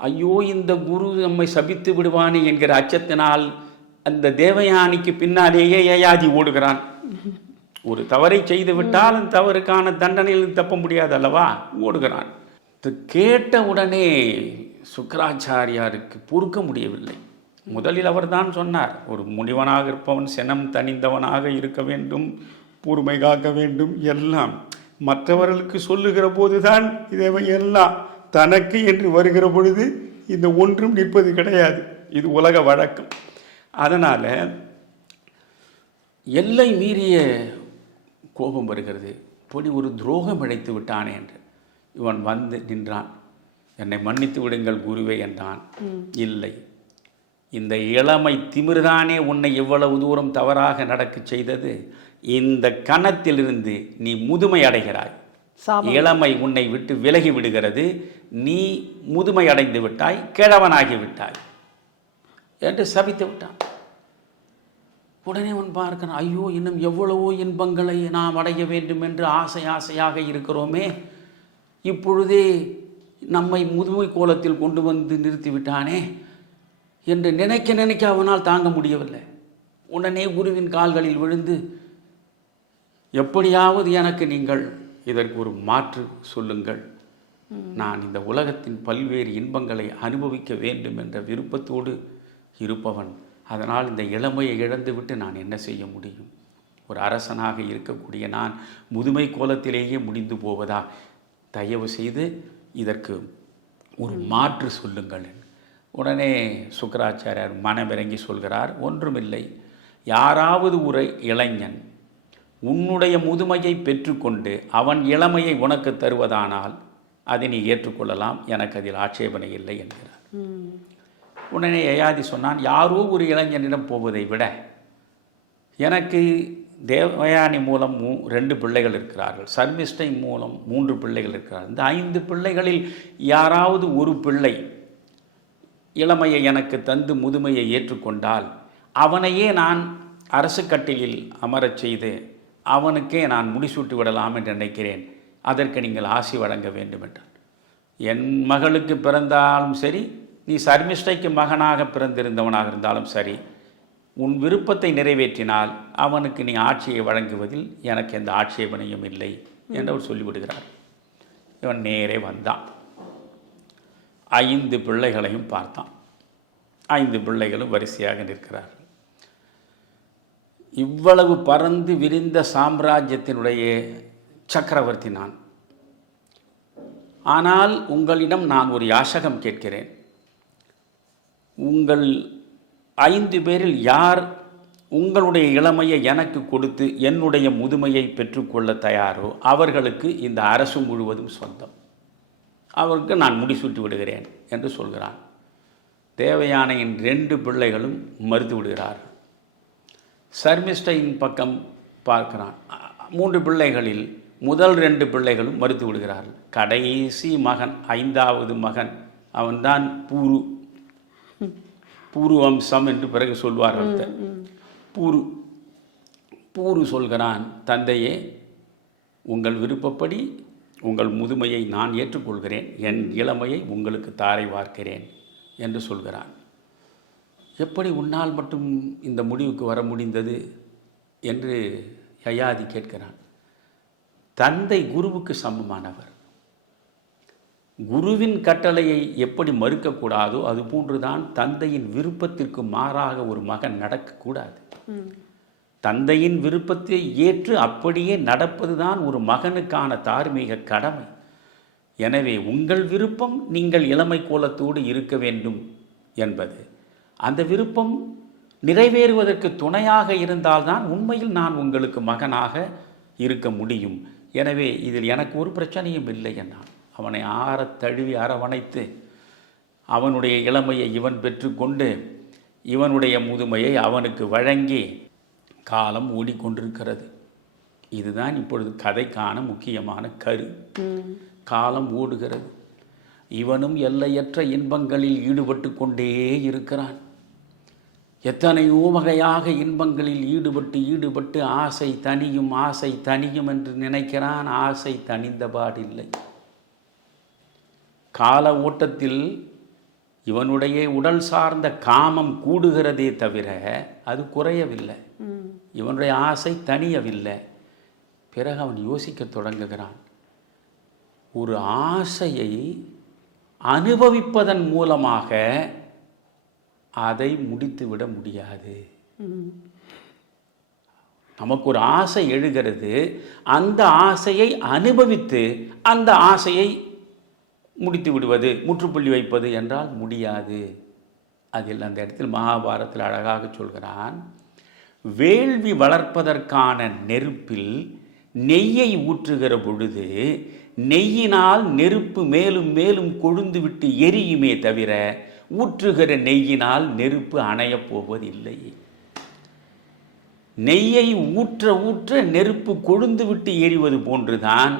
ஐயோ, இந்த குரு நம்மை சபித்து விடுவானே என்கிற அச்சத்தினால் அந்த தேவயானிக்கு பின்னாலேயே யயாதி ஓடுகிறான். ஒரு தவறை செய்து விட்டால் அந்த தவறுக்கான தண்டனையில் தப்ப முடியாது அல்லவா, ஓடுகிறான். கேட்ட உடனே சுக்ராச்சாரியாருக்கு பொறுக்க முடியவில்லை. முதலில் அவர் தான் சொன்னார், ஒரு முனிவனாக இருப்பவன் சினம் தணிந்தவனாக இருக்க வேண்டும், பொறுமை காக்க வேண்டும், எல்லாம் மற்றவர்களுக்கு சொல்லுகிற போதுதான் இதையெல்லாம், தனக்கு என்று வருகிற பொழுது இந்த ஒன்றும் நிற்பது கிடையாது. இது உலக வழக்கம். அதனால் எல்லை மீறிய கோபம் வருகிறது. இப்படி ஒரு துரோகம் இழைத்து விட்டானே என்று இவன் வந்து நின்றான். என்னை மன்னித்து விடுங்கள் குருவே என்றான். இல்லை, இந்த இளமை திமிர்தானே உன்னை இவ்வளவு தூரம் தவறாக நடக்க செய்தது. இந்த கணத்திலிருந்து நீ முதுமை அடைகிறாய். இளமை உன்னை விட்டு விலகி விடுகிறது. நீ முதுமை அடைந்து விட்டாய், கிழவனாகி விட்டாய் என்று சபித்து விட்டான். உடனே அவன் பார்க்கிறான், ஐயோ, இன்னும் எவ்வளவோ இன்பங்களை நாம் அடைய வேண்டும் என்று ஆசையாக இருக்கிறோமே, இப்பொழுதே நம்மை முதுமை கோலத்தில் கொண்டு வந்து நிறுத்திவிட்டானே என்று நினைக்க அவனால் தாங்க முடியவில்லை. உடனே குருவின் கால்களில் விழுந்து, எப்படியாவது எனக்கு நீங்கள் இதற்கு ஒரு மாற்று சொல்லுங்கள். நான் இந்த உலகத்தின் பல்வேறு இன்பங்களை அனுபவிக்க வேண்டும் என்ற விருப்பத்தோடு இருப்பவன். அதனால் இந்த இளமையை இழந்துவிட்டு நான் என்ன செய்ய முடியும்? ஒரு அரசனாக இருக்கக்கூடிய நான் முதுமை கோலத்திலேயே முடிந்து போவதா? தயவு செய்து இதற்கு ஒரு மாற்று சொல்லுங்கள். உடனே சுக்ராச்சாரியார் மனமிறங்கி சொல்கிறார், ஒன்றுமில்லை, யாராவது ஒரு இளைஞன் உன்னுடைய முதுமையை பெற்றுக்கொண்டு அவன் இளமையை உனக்கு தருவதானால் அதை நீ ஏற்றுக்கொள்ளலாம், எனக்கு அதில் ஆட்சேபனை இல்லை என்கிறார். உடனே யயாதி சொன்னான், யாரோ ஒரு இளைஞனிடம் போவதை விட எனக்கு தேவயானி மூலம் 2 பிள்ளைகள் இருக்கிறார்கள், சர்மிஷ்டை மூலம் 3 பிள்ளைகள் இருக்கிறார்கள். இந்த 5 பிள்ளைகளில் யாராவது ஒரு பிள்ளை இளமையை எனக்கு தந்து முதுமையை ஏற்றுக்கொண்டால் அவனையே நான் அரசு கட்டிலில் அமரச் செய்து அவனுக்கே நான் முடிசூட்டி விடலாம் என்று நினைக்கிறேன். அதற்கு நீங்கள் ஆசி வழங்க வேண்டும் என்றார். என் மகளுக்கு பிறந்தாலும் சரி, நீ சர்மிஷ்டைக்கு மகனாக பிறந்திருந்தவனாக இருந்தாலும் சரி, உன் விருப்பத்தை நிறைவேற்றினால் அவனுக்கு நீ ஆட்சியை வழங்குவதில் எனக்கு எந்த ஆட்சேபனையும் இல்லை என்று அவர் சொல்லிவிடுகிறார். இவன் நேரே வந்தான். 5 பிள்ளைகளையும் பார்த்தான். 5 பிள்ளைகளும் வரிசையாக நிற்கிறார்கள். இவ்வளவு பறந்து விரிந்த சாம்ராஜ்யத்தினுடைய சக்கரவர்த்தி நான். ஆனால் உங்களிடம் நான் ஒரு யாசகம் கேட்கிறேன். உங்கள் 5 பேரில் யார் உங்களுடைய இளமையை எனக்கு கொடுத்து என்னுடைய முதுமையை பெற்றுக்கொள்ள தயாரோ அவர்களுக்கு இந்த அரசு முழுவதும் சொந்தம். அவருக்கு நான் முடிசூட்டி விடுகிறேன் என்று சொல்கிறான். தேவயானையின் 2 பிள்ளைகளும் மறுத்து விடுகிறார்கள். சர்மிஷ்டையின் பக்கம் பார்க்கிறான். 3 பிள்ளைகளில் முதல் 2 பிள்ளைகளும் மறுத்து விடுகிறார்கள். கடைசி மகன், 5வது மகன், அவன்தான் பூரு வம்சம் என்று பிறகு சொல்வார்கள். பூரு சொல்கிறான், தந்தையே, உங்கள் விருப்பப்படி உங்கள் முதுமையை நான் ஏற்றுக்கொள்கிறேன், என் இளமையை உங்களுக்கு தாரை வார்க்கிறேன் என்று சொல்கிறான். எப்படி உன்னால் மட்டும் இந்த முடிவுக்கு வர முடிந்தது என்று யயாதி கேட்கிறான். தந்தை குருவுக்கு சமமானவர். குருவின் கட்டளையை எப்படி மறுக்கக்கூடாதோ அதுபோன்றுதான் தந்தையின் விருப்பத்திற்கு மாறாக ஒரு மகன் நடக்கக்கூடாது. தந்தையின் விருப்பத்தை ஏற்று அப்படியே நடப்பதுதான் ஒரு மகனுக்கான தார்மீக கடமை. எனவே உங்கள் விருப்பம் நீங்கள் இளமை கோலத்தோடு இருக்க வேண்டும் என்பது, அந்த விருப்பம் நிறைவேறுவதற்கு துணையாக இருந்தால்தான் உண்மையில் நான் உங்களுக்கு மகனாக இருக்க முடியும். எனவே இதில் எனக்கு ஒரு பிரச்சனையும் இல்லை என்றான். அவனை ஆறத் தழுவி அரவணைத்து அவனுடைய இளமையை இவன் பெற்றுக்கொண்டு இவனுடைய முதுமையை அவனுக்கு வழங்கி காலம் ஓடிக்கொண்டிருக்கிறது. இதுதான் இப்பொழுது கதைக்கான முக்கியமான கரு. காலம் ஓடுகிறது. இவனும் எல்லையற்ற இன்பங்களில் ஈடுபட்டு கொண்டே இருக்கிறான். எத்தனையோ வகையாக இன்பங்களில் ஈடுபட்டு ஆசை தனியும் என்று நினைக்கிறான். ஆசை தணிந்தபாடில்லை. கால ஓட்டத்தில் இவனுடைய உடல் சார்ந்த காமம் கூடுகிறதே தவிர அது குறையவில்லை. இவனுடைய ஆசை தணியவில்லை. பிறகு அவன் யோசிக்க தொடங்குகிறான். ஒரு ஆசையை அனுபவிப்பதன் மூலமாக அதை முடித்துவிட முடியாது. நமக்கு ஒரு ஆசை எழுகிறது, அந்த ஆசையை அனுபவித்து அந்த ஆசையை முடித்து விடுவது, முற்றுப்புள்ளி வைப்பது என்றால் முடியாது. அதில் அந்த இடத்தில் மகாபாரத்தில் அழகாக சொல்கிறான், வேள்வி வளர்ப்பதற்கான நெருப்பில் நெய்யை ஊற்றுகிற பொழுது நெய்யினால் நெருப்பு மேலும் மேலும் கொழுந்து விட்டு எரியுமே தவிர ஊற்றுகிற நெய்யினால் நெருப்பு அணையப் போவதில்லை. நெய்யை ஊற்ற ஊற்ற நெருப்பு கொழுந்து விட்டு எரிவது போன்றுதான்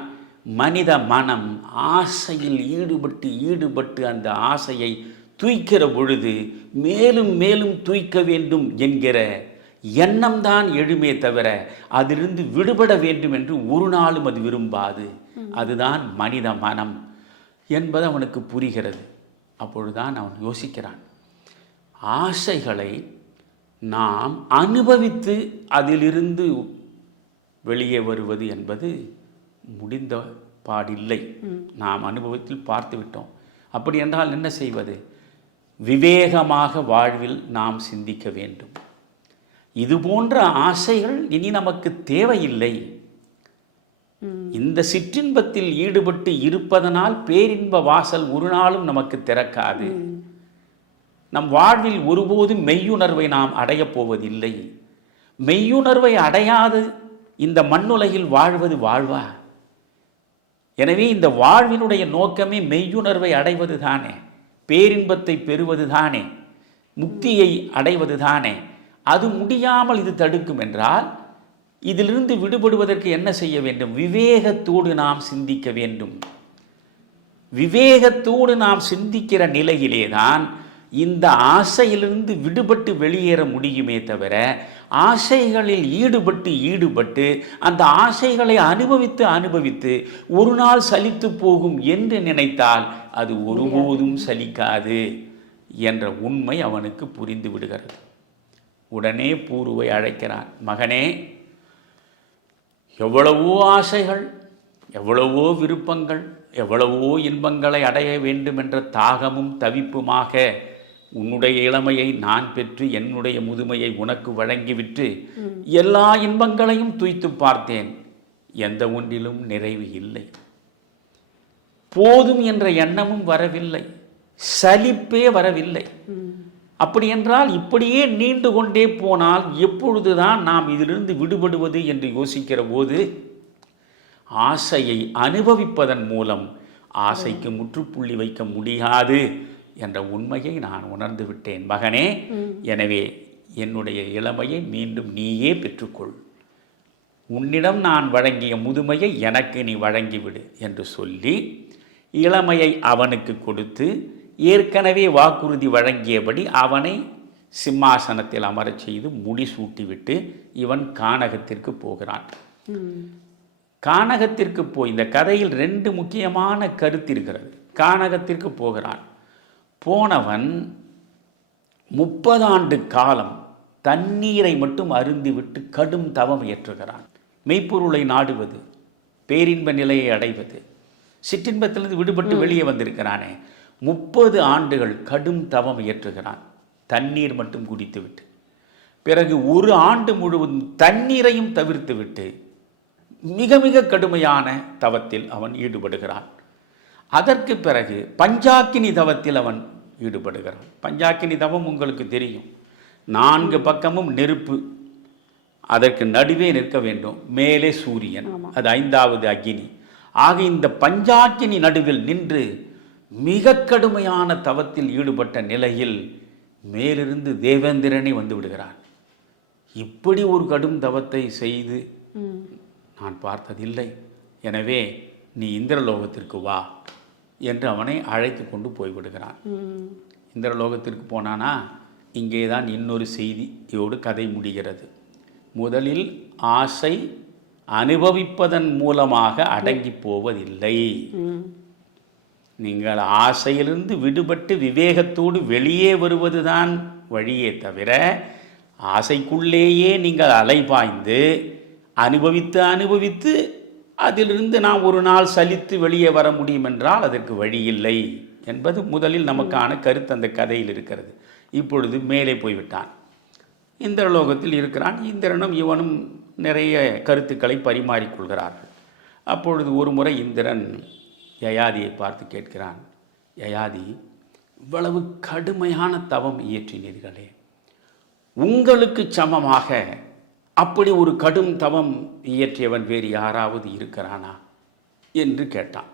மனித மனம் ஆசையில் ஈடுபட்டு அந்த ஆசையை தூய்க்கிற பொழுது மேலும் மேலும் தூய்க்க வேண்டும் என்கிற எண்ணம் தான் எழுமே தவிர அதிலிருந்து விடுபட வேண்டும் என்று ஒரு நாளும் அது விரும்பாது. அதுதான் மனித மனம் என்பது அவனுக்கு புரிகிறது. அப்பொழுதுதான் அவன் யோசிக்கிறான், ஆசைகளை நாம் அனுபவித்து அதிலிருந்து வெளியே வருவது என்பது முடிந்த பாடில்லை. நாம் அனுபவத்தில் பார்த்து விட்டோம். அப்படி என்றால் என்ன செய்வது? விவேகமாக வாழ்வில் நாம் சிந்திக்க வேண்டும். இது போன்ற ஆசைகள் இனி நமக்கு தேவையில்லை. இந்த சிற்றின்பத்தில் ஈடுபட்டு இருப்பதனால் பேரின்ப வாசல் ஒரு நாளும் நமக்கு திறக்காது. நம் வாழ்வில் ஒருபோதும் மெய்யுணர்வை நாம் அடையப் போவதில்லை. மெய்யுணர்வை அடையாது இந்த மண்ணுலகில் வாழ்வது வாழ்வா? எனவே இந்த வாழ்வினுடைய நோக்கமே மெய்யுணர்வை அடைவது தானே, பேரின்பத்தை பெறுவது தானே, முக்தியை அடைவது தானே. அது முடியாமல் இது தடுக்கும் என்றால் இதிலிருந்து விடுபடுவதற்கு என்ன செய்ய வேண்டும்? விவேகத்தோடு நாம் சிந்திக்க வேண்டும். விவேகத்தோடு நாம் சிந்திக்கிற நிலையிலேதான் இந்த ஆசையிலிருந்து விடுபட்டு வெளியேற முடியுமே தவிர ஆசைகளில் ஈடுபட்டு அந்த ஆசைகளை அனுபவித்து ஒரு நாள் சலித்து போகும் என்று நினைத்தால் அது ஒருபோதும் சலிக்காது என்ற உண்மை அவனுக்கு புரிந்து விடுகிறது. உடனே பூருவை அழைக்கிறான். மகனே, எவ்வளவோ ஆசைகள், எவ்வளவோ விருப்பங்கள், எவ்வளவோ இன்பங்களை அடைய வேண்டும் என்ற தாகமும் தவிப்புமாக உன்னுடைய இளமையை நான் பெற்று என்னுடைய முதுமையை உனக்கு வழங்கிவிட்டு எல்லா இன்பங்களையும் துய்த்து பார்த்தேன். எந்த ஒன்றிலும் நிறைவு இல்லை. போதும் என்ற எண்ணமும் வரவில்லை, சலிப்பே வரவில்லை. அப்படி என்றால் இப்படியே நீண்டு கொண்டே போனால் எப்பொழுதுதான் நாம் இதிலிருந்து விடுபடுவது என்று யோசிக்கிற போது ஆசையை அனுபவிப்பதன் மூலம் ஆசைக்கு முற்றுப்புள்ளி வைக்க முடியாது என்ற உண்மையை நான் உணர்ந்து விட்டேன் மகனே. எனவே என்னுடைய இளமையை மீண்டும் நீயே பெற்றுக்கொள். உன்னிடம் நான் வழங்கிய முதுமையை எனக்கு நீ வழங்கிவிடு என்று சொல்லி இளமையை அவனுக்கு கொடுத்து ஏற்கனவே வாக்குறுதி வழங்கியபடி அவனை சிம்மாசனத்தில் அமரச் செய்து முடிசூட்டிவிட்டு இவன் கானகத்திற்கு போகிறான். கானகத்திற்கு போய் இந்த கதையில் 2 முக்கியமான கருத்து இருக்கிறது. கானகத்திற்கு போகிறான். போனவன் 30 ஆண்டு காலம் தண்ணீரை மட்டும் அருந்திவிட்டு கடும் தவம் இயற்றுகிறான். மெய்ப்பொருளை நாடுவது, பேரின்ப நிலையை அடைவது, சிற்றின்பத்திலிருந்து விடுபட்டு வெளியே வந்திருக்கிறானே. 30 ஆண்டுகள் கடும் தவம் இயற்றுகிறான், தண்ணீர் மட்டும் குடித்துவிட்டு. பிறகு 1 ஆண்டு முழுவதும் தண்ணீரையும் தவிர்த்து விட்டு மிக மிக கடுமையான தவத்தில் அவன் ஈடுபடுகிறான். அதற்கு பிறகு பஞ்சாக்கினி தவத்தில் அவன் ஈடுபடுகிறான். பஞ்சாக்கினி தவம் உங்களுக்கு தெரியும். 4 பக்கமும் நெருப்பு, அதற்கு நடுவே நிற்க வேண்டும், மேலே சூரியன், அது 5வது அக்கினி. ஆக இந்த பஞ்சாக்கினி நடுவில் நின்று மிக கடுமையான தவத்தில் ஈடுபட்ட நிலையில் மேலிருந்து தேவேந்திரனை வந்து விடுகிறான். இப்படி ஒரு கடும் தவத்தை செய்து நான் பார்த்ததில்லை. எனவே நீ இந்திரலோகத்திற்கு வா என்று அவனை அழைத்து கொண்டு போய்விடுகிறான். இந்திரலோகத்திற்கு போனானா இங்கேதான் இன்னொரு செய்தியோடு கதை முடிகிறது. முதலில் ஆசை அனுபவிப்பதன் மூலமாக அடங்கி போவதில்லை. நீங்கள் ஆசையிலிருந்து விடுபட்டு விவேகத்தோடு வெளியே வருவதுதான் வழியே தவிர, ஆசைக்குள்ளேயே நீங்கள் அலைபாய்ந்து அனுபவித்து அனுபவித்து அதிலிருந்து நாம் ஒரு நாள் சலித்து வெளியே வர முடியும் என்றால் அதற்கு வழி இல்லை என்பது முதலில் நமக்கான கருத்து அந்த கதையில் இருக்கிறது. இப்பொழுது மேலே போய்விட்டான், இந்திரலோகத்தில் இருக்கிறான். இந்திரனும் இவனும் நிறைய கருத்துக்களை பரிமாறிக்கொள்கிறார்கள். அப்பொழுது ஒரு முறை இந்திரன் யயாதியை பார்த்து கேட்கிறான், யயாதி, இவ்வளவு கடுமையான தவம் இயற்றினீர்களே, உங்களுக்கு சமமாக அப்படி ஒரு கடும் தவம் இயற்றியவன் வேறு யாராவது இருக்கிறானா என்று கேட்டான்.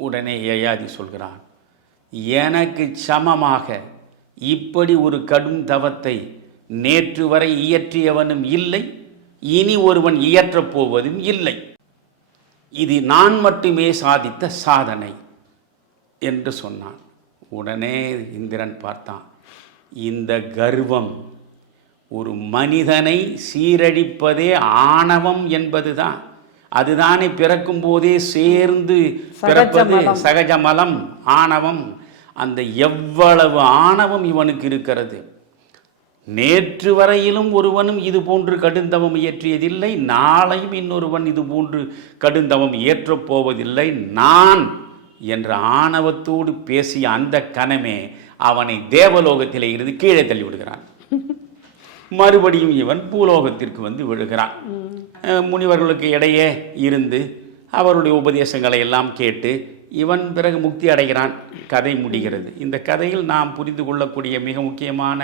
உடனே யயாதி சொல்கிறான், எனக்கு சமமாக இப்படி ஒரு கடும் தவத்தை நேற்று வரை இயற்றியவனும் இல்லை, இனி ஒருவன் இயற்றப் போவதும் இல்லை. இது நான் மட்டுமே சாதித்த சாதனை என்று சொன்னான். உடனே இந்திரன் பார்த்தான், இந்த கர்வம் ஒரு மனிதனை சீரழிப்பதே ஆணவம் என்பதுதான். அதுதானே பிறக்கும் போதே சேர்ந்து பிறப்பது சகஜமலம் ஆணவம். அந்த எவ்வளவு ஆணவம் இவனுக்கு இருக்கிறது. நேற்று வரையிலும் ஒருவனும் இது போன்று கடுந்தவம் இயற்றியதில்லை, நாளையும் இன்னொருவன் இது போன்று கடுந்தவம் இயற்றப் போவதில்லை. நான் என்ற ஆணவத்தோடு பேசிய அந்த கணமே அவனை தேவலோகத்திலே இருந்து கீழே தள்ளி விடுகிறான். மறுபடியும் இவன் பூலோகத்திற்கு வந்து விழுகிறான். முனிவர்களுக்கு இடையே இருந்து அவருடைய உபதேசங்களை எல்லாம் கேட்டு இவன் பிறகு முக்தி அடைகிறான். கதை முடிகிறது. இந்த கதையில் நாம் புரிந்து கொள்ளக்கூடிய மிக முக்கியமான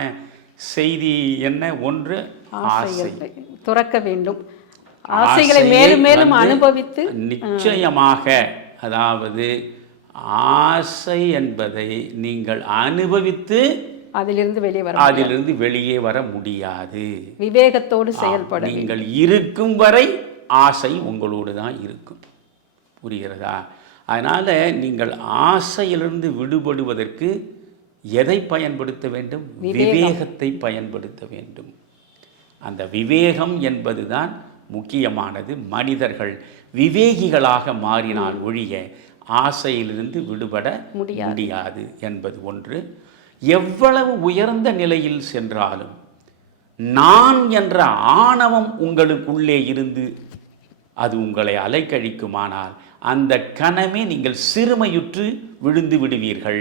செய்தி என்ன? ஒன்று, ஆசை துறக்க வேண்டும். ஆசைகளை மேலும் மேலும் அனுபவித்து நிச்சயமாக, அதாவது ஆசை என்பதை நீங்கள் அனுபவித்து அதிலிருந்து வெளியே வர முடியாது. விவேகத்தோடு செயல்பட நீங்கள் இருக்கும் வரை ஆசை உங்களோடு தான் இருக்கும். புரிகிறதா? அதனால நீங்கள் ஆசையிலிருந்து விடுபடுவதற்கு எதை பயன்படுத்த வேண்டும்? விவேகத்தை பயன்படுத்த வேண்டும். அந்த விவேகம் என்பதுதான் முக்கியமானது. மனிதர்கள் விவேகிகளாக மாறினால் ஒழிய ஆசையிலிருந்து விடுபட முடியாது என்பது ஒன்று. எவ்வளவு உயர்ந்த நிலையில் சென்றாலும் நான் என்ற ஆணவம் உங்களுக்குள்ளே இருந்து அது உங்களை அலைக்கழிக்குமானால் அந்த கணமே நீங்கள் சிறுமையுற்று விழுந்து விடுவீர்கள்.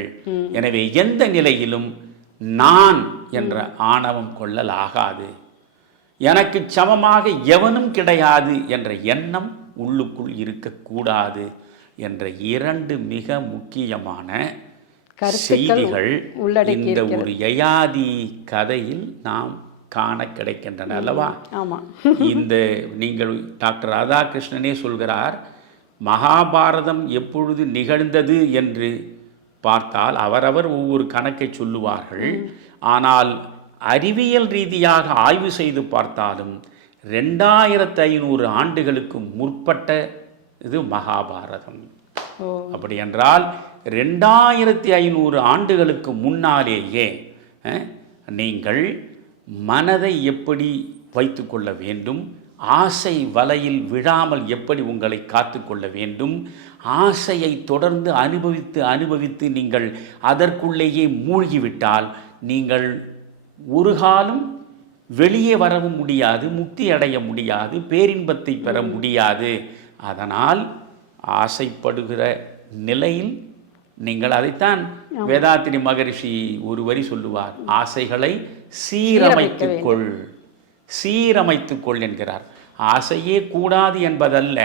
எனவே எந்த நிலையிலும் நான் என்ற ஆணவம் கொள்ளல் ஆகாது. எனக்கு சமமாக எவனும் கிடையாது என்ற எண்ணம் உள்ளுக்குள் இருக்கக்கூடாது என்ற இரண்டு மிக முக்கியமான செய்திகள் இந்த ஒரு யயாதி கதையில் நாம் காண கிடைக்கின்றன அல்லவா? இந்த நீங்கள் டாக்டர் ராதாகிருஷ்ணனே சொல்கிறார், மகாபாரதம் எப்பொழுது நிகழ்ந்தது என்று பார்த்தால் அவரவர் ஒவ்வொரு கணக்கை சொல்லுவார்கள். ஆனால் அறிவியல் ரீதியாக ஆய்வு செய்து பார்த்தாலும் 2500 ஆண்டுகளுக்கு முற்பட்ட இது மகாபாரதம். அப்படி என்றால் 2500 ஆண்டுகளுக்கு முன்னாலேயே நீங்கள் மனதை எப்படி வைத்து கொள்ள வேண்டும், ஆசை வலையில் விழாமல் எப்படி உங்களை காத்து கொள்ள வேண்டும், ஆசையை தொடர்ந்து அனுபவித்து அனுபவித்து நீங்கள் அதற்குள்ளேயே மூழ்கிவிட்டால் நீங்கள் ஒரு காலம் வெளியே வரவும் முடியாது, முக்தி அடைய முடியாது, பேரின்பத்தை பெற முடியாது. அதனால் ஆசைப்படுகிற நிலையில் நீங்கள் அதைத்தான் வேதாத்திரி மகரிஷி ஒரு வரி சொல்லுவார், ஆசைகளை சீரமைத்துக் கொள் என்கிறார். ஆசையே கூடாது என்பதல்ல,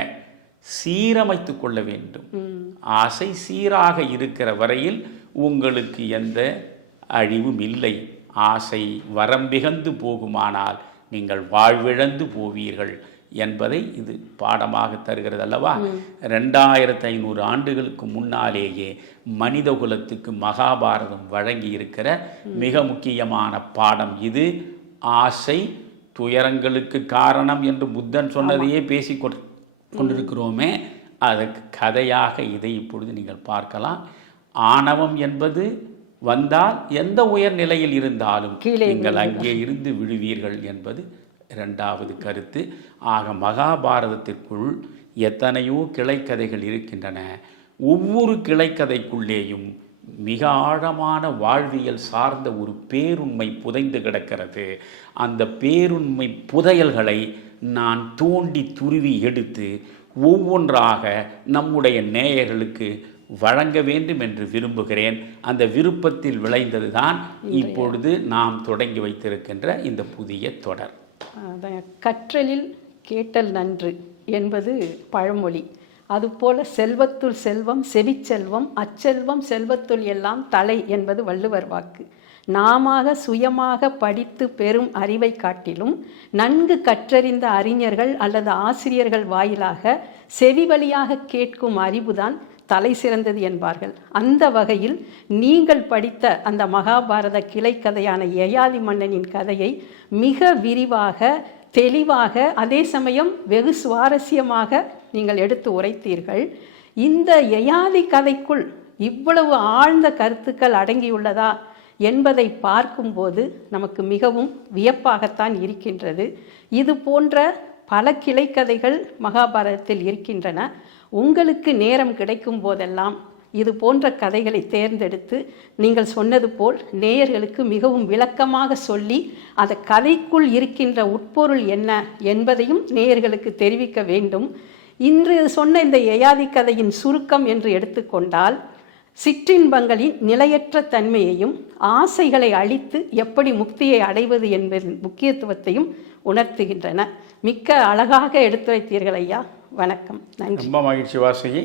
சீரமைத்து கொள்ள வேண்டும். ஆசை சீராக இருக்கிற வரையில் உங்களுக்கு எந்த அழிவும் இல்லை. ஆசை வரம்பிகந்து போகுமானால் நீங்கள் வாழ்விழந்து போவீர்கள் என்பதை இது பாடமாக தருகிறது அல்லவா? 2500 ஆண்டுகளுக்கு முன்னாலேயே மனித குலத்துக்கு மகாபாரதம் வழங்கி இருக்கிற மிக முக்கியமான பாடம் இது. ஆசை துயரங்களுக்கு காரணம் என்று புத்தன் சொன்னதையே பேசி கொண்டிருக்கிறோமே, அதற்கு கதையாக இதை இப்பொழுது நீங்கள் பார்க்கலாம். ஆணவம் என்பது வந்தால் எந்த உயர் நிலையில் இருந்தாலும் கீழே நீங்கள் அங்கே இருந்து விழுவீர்கள் என்பது இரண்டாவது கருத்து. ஆக மகாபாரதத்திற்குள் எத்தனையோ கிளைக்கதைகள் இருக்கின்றன. ஒவ்வொரு கிளைக்கதைக்குள்ளேயும் மிக ஆழமான வாழ்வியல் சார்ந்த ஒரு பேருண்மை புதைந்து கிடக்கிறது. அந்த பேருண்மை புதையல்களை நான் தோண்டி துருவி எடுத்து ஒவ்வொன்றாக நம்முடைய நேயர்களுக்கு வழங்க வேண்டும் என்று விரும்புகிறேன். அந்த விருப்பத்தில் விளைந்தது தான் இப்பொழுது நாம் தொடங்கி வைத்திருக்கின்ற இந்த புதிய தொடர். கற்றலில் கேட்டல் நன்று என்பது பழமொழி. அதுபோல செல்வத்துள் செல்வம் செவிச்செல்வம் அச்செல்வம் செல்வத்துள் எல்லாம் தலை என்பது வள்ளுவர் வாக்கு. நாமாக சுயமாக படித்து பெறும் அறிவை காட்டிலும் நன்கு கற்றறிந்த அறிஞர்கள் அல்லது ஆசிரியர்கள் வாயிலாக செவி வழியாக கேட்கும் அறிவுதான் தலை சிறந்தது என்பார்கள். அந்த வகையில் நீங்கள் படித்த அந்த மகாபாரத கிளைக்கதையான யயாதி மன்னனின் கதையை மிக விரிவாக, தெளிவாக, அதே சமயம் வெகு சுவாரஸ்யமாக நீங்கள் எடுத்து உரைத்தீர்கள். இந்த யயாதி கதைக்குள் இவ்வளவு ஆழ்ந்த கருத்துக்கள் அடங்கியுள்ளதா என்பதை பார்க்கும்போது நமக்கு மிகவும் வியப்பாகத்தான் இருக்கின்றது. இது போன்ற பல கிளைக்கதைகள் மகாபாரதத்தில் இருக்கின்றன. உங்களுக்கு நேரம் கிடைக்கும் போதெல்லாம் இது போன்ற கதைகளை தேர்ந்தெடுத்து நீங்கள் சொன்னது போல் நேயர்களுக்கு மிகவும் விளக்கமாக சொல்லி அந்த கதைக்குள் இருக்கின்ற உட்பொருள் என்ன என்பதையும் நேயர்களுக்கு தெரிவிக்க வேண்டும். இன்று சொன்ன இந்த யயாதி கதையின் சுருக்கம் என்று எடுத்துக்கொண்டால், சிற்றின்பங்களின் நிலையற்ற தன்மையையும் ஆசைகளை அழித்து எப்படி முக்தியை அடைவது என்பதன் முக்கியத்துவத்தையும் உணர்த்துகின்றன. மிக்க அழகாக எடுத்துரைத்தீர்கள் ஐயா. வணக்கம், நன்றி. ரொம்ப மகிழ்ச்சி வாசகி.